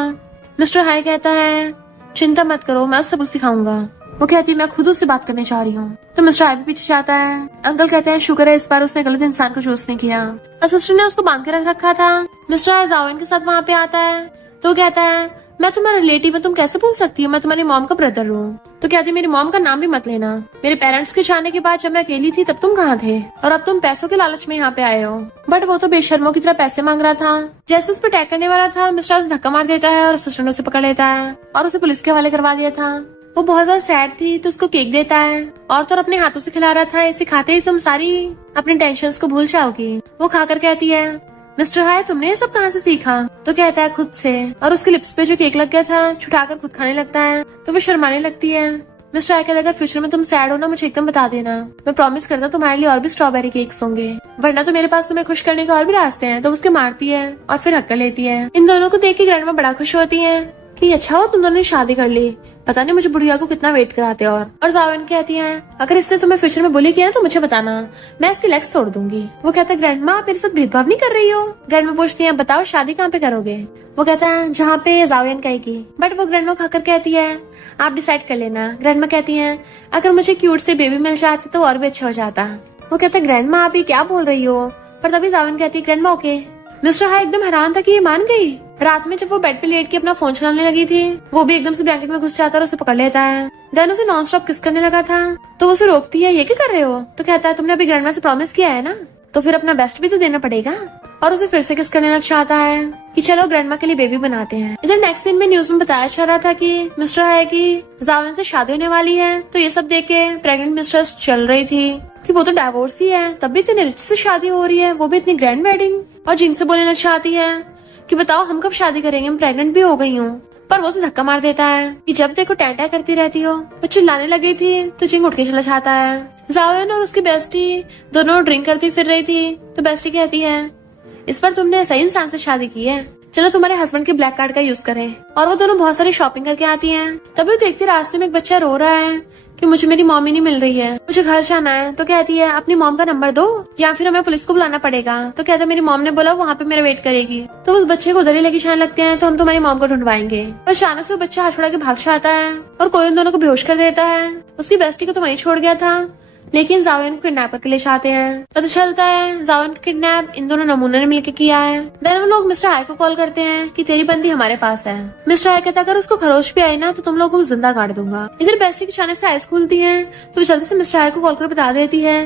मिस्टर हाई कहता है चिंता मत करो, मैं उससे कुछ सिखाऊंगा। वो कहती है मैं खुद उससे बात करने चाह रही हूँ। तो मिस्टर हाई भी पीछे जाता है। अंकल कहते हैं शुक्र है इस बार उसने गलत इंसान को चूज नहीं किया। असिस्टेंट ने उसको बांध के रख रखा था। मिस्टर हाई जाओयान के साथ वहाँ पे आता है तो कहता है मैं तुम्हारा रिलेटिव हूँ, तुम कैसे बोल सकती हो, मैं तुम्हारी मॉम का ब्रदर हूँ। तो कहती है मेरी मॉम का नाम भी मत लेना, मेरे पेरेंट्स के जाने के बाद जब मैं अकेली थी तब तुम कहाँ थे और अब तुम पैसों के लालच में यहाँ पे आए हो। बट वो तो बेशर्मों की तरह पैसे मांग रहा था। जैसे उस पर अटैक करने वाला था मिस्टर उसे धक्का मार देता है और असिस्टेंट उसे पकड़ लेता है और उसे पुलिस के हवाले करवा दिया था। वो बहुत ज्यादा सैड थी तो उसको केक देता है और तो अपने हाथों से खिला रहा था, इसे खाते ही तुम सारी अपनी टेंशंस को भूल जाओगी। वो खाकर कहती है मिस्टर हाई तुमने ये सब कहाँ से सीखा। तो कहता है खुद से, और उसके लिप्स पे जो केक लग गया था छुटाकर खुद खाने लगता है। तो वो शर्माने लगती है। मिस्टर हाई कहता है अगर फ्यूचर में तुम सैड हो ना मुझे एकदम बता देना, मैं प्रॉमिस करता हूँ तुम्हारे लिए और भी स्ट्रॉबेरी केक्स होंगे, वरना तो मेरे पास तुम्हें खुश करने के और भी रास्ते हैं। तो उसके मारती है और फिर हक कर लेती है। इन दोनों को देख के ग्रैंडमा बड़ा खुश होती है कि अच्छा हो तुम दोनों ने शादी कर ली, पता नहीं मुझे बुढ़िया को कितना वेट कराते। और जाओयान कहती है अगर इसने तुम्हें फ्यूचर में बुली किया तो मुझे बताना, मैं इसकी लेग्स तोड़ दूंगी। वो कहता है ग्रैंडमा आप मेरे साथ भेदभाव नहीं कर रही हो। ग्रैंडमा पूछती है बताओ शादी कहाँ पे करोगे। वो कहता है जहाँ पे जाओयान कहेगी। बट वो ग्रैंडमा खाकर कहती है आप डिसाइड कर लेना। ग्रैंडमा कहती है अगर मुझे क्यूट से बेबी मिल जाती तो और भी अच्छा हो जाता। वो कहता है ग्रैंडमा आप ये क्या बोल रही हो। पर तभी जाओयान कहती है ग्रैंडमा ओके। मिस्टर हाई एकदम हैरान था कि ये मान गई। रात में जब वो बेड पे लेट के अपना फोन चलाने लगी थी वो भी एकदम से ब्लैंकेट में घुस जाता है और उसे पकड़ लेता है। देन उसे नॉन स्टॉप किस करने लगा था तो वो उसे रोकती है ये क्या कर रहे हो। तो कहता है तुमने अभी ग्रैंडमा से प्रॉमिस किया है ना तो फिर अपना बेस्ट भी तो देना पड़ेगा। और उसे फिर से किस करने लग जाता है कि चलो ग्रैंडमा के लिए बेबी बनाते हैं। इधर नेक्स्ट सीन में न्यूज में बताया जा रहा था कि मिस्टर हाई की जाओयान से शादी होने वाली है। तो ये सब देख के प्रेग्नेंट मिस्ट्रेस चल रही थी कि वो तो डाइवोर्स ही है, तब भी इतने रिच से शादी हो रही है, वो भी इतनी ग्रैंड वेडिंग। और जिंक से बोलने लग जाती है कि बताओ हम कब शादी करेंगे, मैं प्रेग्नेंट भी हो गई हूँ। पर वो उसे धक्का मार देता है कि जब देखो टैटा करती रहती हो। वो चिल्लाने लगी थी तो जिंक उठ के चला जाता है। जाओयान और उसकी बेस्टी दोनों ड्रिंक करती फिर रही थी तो बेस्टी कहती है इस पर तुमने सही इंसान से शादी की है, चलो तुम्हारे हस्बैंड के ब्लैक कार्ड का यूज करें। और वो दोनों बहुत सारी शॉपिंग करके आती हैं। तभी वो देखती रास्ते में एक बच्चा रो रहा है कि मुझे मेरी मॉमी नहीं मिल रही है, मुझे घर जाना है। तो कहती है अपनी मॉम का नंबर दो या फिर हमें पुलिस को बुलाना पड़ेगा। तो कहता है मेरी मॉम ने बोला वहाँ पे मेरा वेट करेगी। तो उस बच्चे को उधर ही लेके जाने लगते हैं तो हम तुम्हारी मॉम को ढूंढवाएंगे। पर अचानक से वो बच्चा हाथ छोड़ा के भाग जाता है और कोई उन दोनों को बेहोश कर देता है। उसकी बेस्टी को तो वहीं छोड़ गया था लेकिन जाओयान को किडनैप करके ले जाते हैं। पता चलता है जाओयान का किडनैप इन दोनों नमूने ने मिलकर किया है। देन वो लोग मिस्टर हाई को कॉल करते हैं कि तेरी बंदी हमारे पास है। मिस्टर हाई कहता है अगर उसको खरोच भी आई ना तो तुम लोगों को जिंदा काट दूंगा। इधर बेस्टी के अचानक से आइस खुलती है तो वो जल्दी से मिस्टर हाई को कॉल कर बता देती है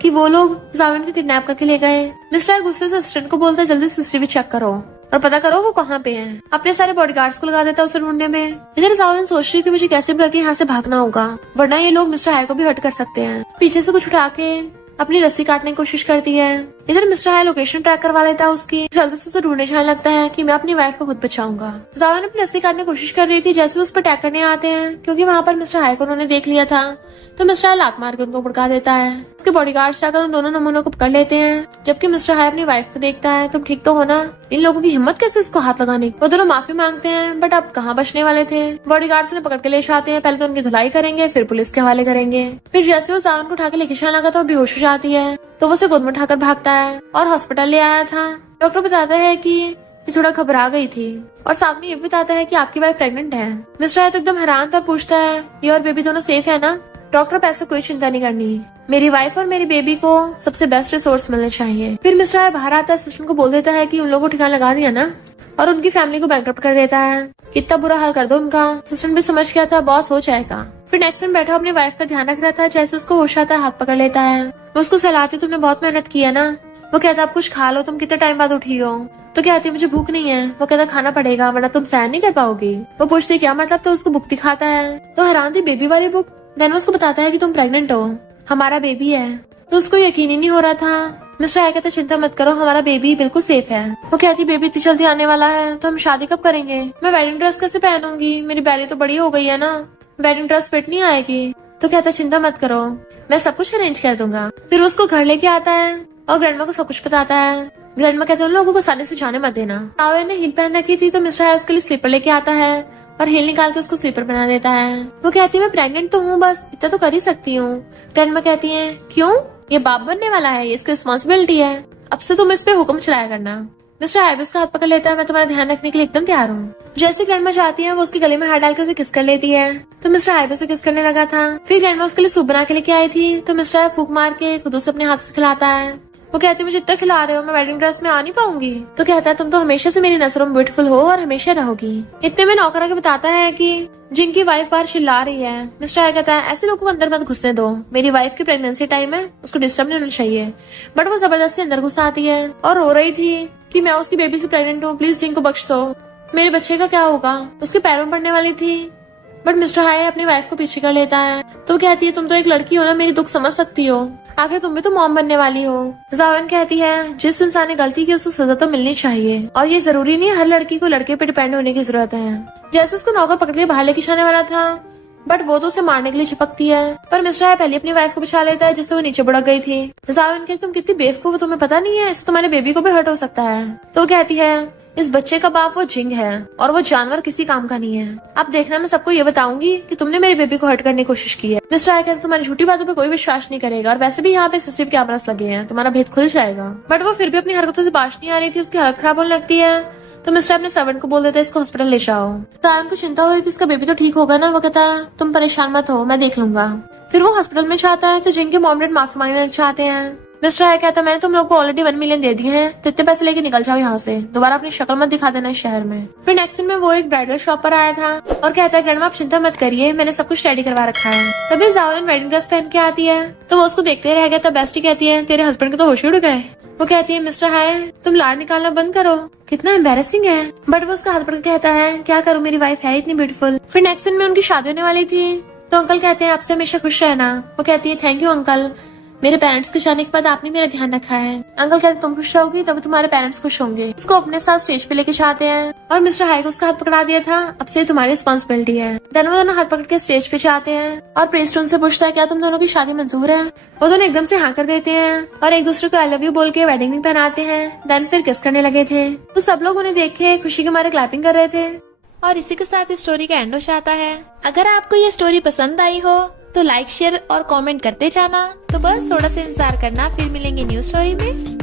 कि वो लोग जाओयान को किडनैप करके ले गए। मिस्टर हाई गुस्से से असिस्टेंट को बोलता है जल्दी सीसीटीवी चेक करो और पता करो वो कहाँ पे है। अपने सारे बॉडीगार्ड्स को लगा देता है उसे ढूंढने में। इधर जाओयान सोच रही थी मुझे कैसे भी करके यहाँ से भागना होगा वरना ये लोग मिस्टर हाई को भी हर्ट कर सकते हैं। पीछे से कुछ उठा के अपनी रस्सी काटने की कोशिश करती है। इधर मिस्टर हाई लोकेशन ट्रैक करवा लेता है उसकी। जल्दी से उसे ढूंढने जाने लगता है कि मैं अपनी वाइफ को खुद बचाऊंगा। जाओयान अपनी रस्सी काटने की कोशिश कर रही थी जैसे उस पर अटैक करने आते हैं क्योंकि वहाँ पर मिस्टर हाई को उन्होंने देख लिया था। तो मिस्टर हाई लात मार के उनको भड़का देता है। उसके बॉडीगार्ड्स जाकर उन दोनों नमूनों को पकड़ लेते हैं, जबकि मिस्टर हाई अपनी वाइफ को देखता है। तुम ठीक तो हो ना? इन लोगों की हिम्मत कैसे उसको हाथ लगाने की? वो दोनों माफी मांगते हैं, बट अब कहाँ बचने वाले थे। बॉडीगार्ड्स उन्हें पकड़ के ले जाते हैं। पहले तो उनकी धुलाई करेंगे, फिर पुलिस के हवाले करेंगे। फिर जैसे वो जावन को उठा के लेके जाने लगा तो बेहोश हो जाती है, तो वो उसे गोद में उठाकर भागता है और हॉस्पिटल ले आया था। डॉक्टर बताता है कि ये थोड़ा घबरा गई थी और साथ में ये भी बताता है कि आपकी वाइफ प्रेग्नेंट है। मिस्टर हाई तो एकदम हैरान था और पूछता है ये और बेबी दोनों सेफ है ना? डॉक्टर पैसे कोई चिंता नहीं करनी, मेरी वाइफ और मेरी बेबी को सबसे बेस्ट रिसोर्स मिलने चाहिए। फिर मिस्टर हाई बाहर आता है, असिस्टेंट को बोल देता है कि उन लोगों को ठिकाना लगा दिया ना, और उनकी फैमिली को बैंकरप्ट कर देता है। कितना बुरा हाल कर दो उनका। असिस्टेंट भी समझ गया था बॉस हो जाएगा। फिर नेक्स्ट टाइम बैठा अपनी वाइफ का ध्यान रख रहा था। जैसे उसको होश आता है हाथ पकड़ लेता है। वो उसको सहलाती, तुमने बहुत मेहनत की है ना। वो कहता आप कुछ खा लो, तुम कितने टाइम बाद उठी हो? तो कहती है मुझे भूख नहीं है। वो कहता खाना पड़ेगा वरना तुम सहन नहीं कर पाओगी। वो पूछती क्या मतलब? तो उसको बुक दिखाता है। तो हैरान थी बेबी वाली बुक। देन वो उसको बताता है कि तुम प्रेग्नेंट हो, हमारा बेबी है। तो उसको यकीन ही नहीं हो रहा था। मिस्टर हाई कहता चिंता मत करो, हमारा बेबी बिल्कुल सेफ है। वो कहती बेबी इतनी जल्दी आने वाला है तो हम शादी कब करेंगे? मैं वेडिंग ड्रेस कैसे पहनूंगी? मेरी बैली तो बड़ी हो गई है ना, वेडिंग ड्रेस फिट नहीं आएगी। तो कहता चिंता मत करो, मैं सब कुछ अरेंज कर दूंगा। फिर उसको घर लेके आता है और ग्रैंडमा को सब कुछ बताता है। ग्रैंडमा कहते हैं उन लोगों को आसानी से जाने मत देना। तावे ने हील पहन रखी थी तो मिस्टर हाई उसके लिए स्लीपर लेके आता है और हील निकाल के उसको स्लीपर बना देता है। वो कहती है मैं प्रेग्नेंट तो हूँ, बस इतना तो कर ही सकती हूँ। ग्रैंडमा कहती है क्यों? ये बाप बनने वाला है, ये इसकी रिस्पॉन्सिबिलिटी है, अब से तुम इस पे हुक्म चलाया करना। मिस्टर हाई उसका हाथ पकड़ लेता है, मैं तुम्हारा ध्यान रखने के लिए एकदम तैयार हूँ। जैसे ग्रैंडमा जाती है वो उसके गले में हाथ डाल के उसे किस कर लेती है। तो मिस्टर हाई उसे किस करने लगा था। फिर ग्रैंडमा उसके लिए सूप बना के लेके आई थी तो मिस्टर हाई फूक मार के खुद उसे अपने हाथ से खिलाता है। वो कहती है मुझे इतना खिला रहे हो, मैं वेडिंग ड्रेस में आ नहीं पाऊंगी। तो कहता है तुम तो हमेशा से मेरी नजरों में ब्यूटीफुल हो और हमेशा रहोगी। इतने में नौकर आके बताता है कि जिनकी वाइफ बाहर चिल्ला रही है। मिस्टर हाई कहता है ऐसे लोगों को अंदर मत घुसने दो, मेरी वाइफ की प्रेगनेंसी टाइम है, उसको डिस्टर्ब नहीं होना चाहिए। बट वो जबरदस्ती अंदर घुस आती है और रो रही थी कि मैं उसकी बेबी से प्रेग्नेंट हूँ, प्लीज जिन को बख्श दो, मेरे बच्चे का क्या होगा? उसके पैरों में पड़ने वाली थी। बट मिस्टर हाई अपनी वाइफ को पीछे कर लेता है। तो कहती है तुम तो एक लड़की हो ना, मेरी दुख समझ सकती हो, आखिर तुम भी तो मॉम बनने वाली हो। जावन कहती है जिस इंसान ने गलती की उसको सजा तो मिलनी चाहिए और ये जरूरी नहीं हर लड़की को लड़के पे डिपेंड होने की जरूरत है। जैसे उसको नौकर पकड़ के बाहर लेके जाने वाला था बट वो तो उसे मारने के लिए चिपकती है, पर मिस्टर हाई पहले अपनी वाइफ को बचा लेता है जिससे वो नीचे बुड़क गई थी। जावन कहती तुम कितनी बेवकूफ हो, तुम्हें पता नहीं है इससे तुम्हारे बेबी को भी हर्ट हो सकता है। तो वो कहती है इस बच्चे का बाप वो जिंग है और वो जानवर किसी काम का नहीं है। अब देखना मैं सबको ये बताऊंगी कि तुमने मेरे बेबी को हर्ट करने की कोशिश की है। मिस्टर हाई कहते तुम्हारी झूठी बातों पे कोई विश्वास नहीं करेगा और वैसे भी यहाँ पे सीसीटीवी कैमरास लगे हैं, तुम्हारा भेद खुल जाएगा। बट वो फिर भी अपनी हरकतों से बाश नहीं आ रही थी, उसकी हालत खराब होने लगती है। तो मिस्टर अपने सर्वेंट को बोल देता है इसको हॉस्पिटल ले जाओ। जावन को चिंता हो रही थी इसका बेबी तो ठीक होगा ना। वो कहता है तुम परेशान मत हो, मैं देख लूंगा। फिर वो हॉस्पिटल में जाता है तो जिनके मॉम डैड माफी मांगने चाहते हैं। मिस्टर हाई कहता है मैंने तुम लोग को ऑलरेडी 1 मिलियन दे दिए हैं, तो इतने पैसे लेके निकल जाओ यहाँ से, दोबारा अपनी शक्ल मत दिखा देना इस शहर में। फिर नेक्स्ट दिन में वो एक ब्राइडल शॉप पर आया था और कहता है ग्रैंडमा आप चिंता मत करिए, मैंने सब कुछ रेडी करवा रखा है। तभी जावन वेडिंग ड्रेस पहन के आती है तो वो उसको देखते रह गया। तब बेस्टी कहती है तेरे हस्बैंड के तो होश ही उड़ गए। वो कहती है मिस्टर हाई तुम लाड़ निकालना बंद करो, कितना एम्बैरेसिंग है। बट वो उसका हाथ पकड़ के कहता है क्या करूँ, मेरी वाइफ है इतनी ब्यूटीफुल। फिर नेक्स्ट दिन में उनकी शादी होने वाली थी तो अंकल कहते हैं आपसे हमेशा खुश रहना। वो कहती है थैंक यू अंकल, मेरे पेरेंट्स के जाने के बाद आपने मेरा ध्यान रखा है। अंकल कहते तुम खुश रहोगी तभी तुम्हारे पेरेंट्स खुश होंगे। उसको अपने साथ स्टेज पे लेके जाते हैं और मिस्टर हाई को उसका हाथ पकड़ा दिया था, अब से तुम्हारी रिस्पॉन्सिबिलिटी है। देन वो दोनों हाथ पकड़ के स्टेज पे जाते हैं और प्रीस्ट उनसे पूछता है क्या तुम दोनों की शादी मंजूर है। वो दोनों एकदम से हाँ कर देते हैं और एक दूसरे को आई लव यू बोल के वेडिंग रिंग पहनाते हैं। देन फिर किस करने लगे थे तो सब लोग उन्हें देख के खुशी के मारे क्लैपिंग कर रहे थे। और इसी के साथ इस स्टोरी का एंड हो जाता है। अगर आपको ये स्टोरी पसंद आई हो तो लाइक शेयर और कमेंट करते जाना। तो बस थोड़ा सा इंतजार करना, फिर मिलेंगे न्यू स्टोरी में।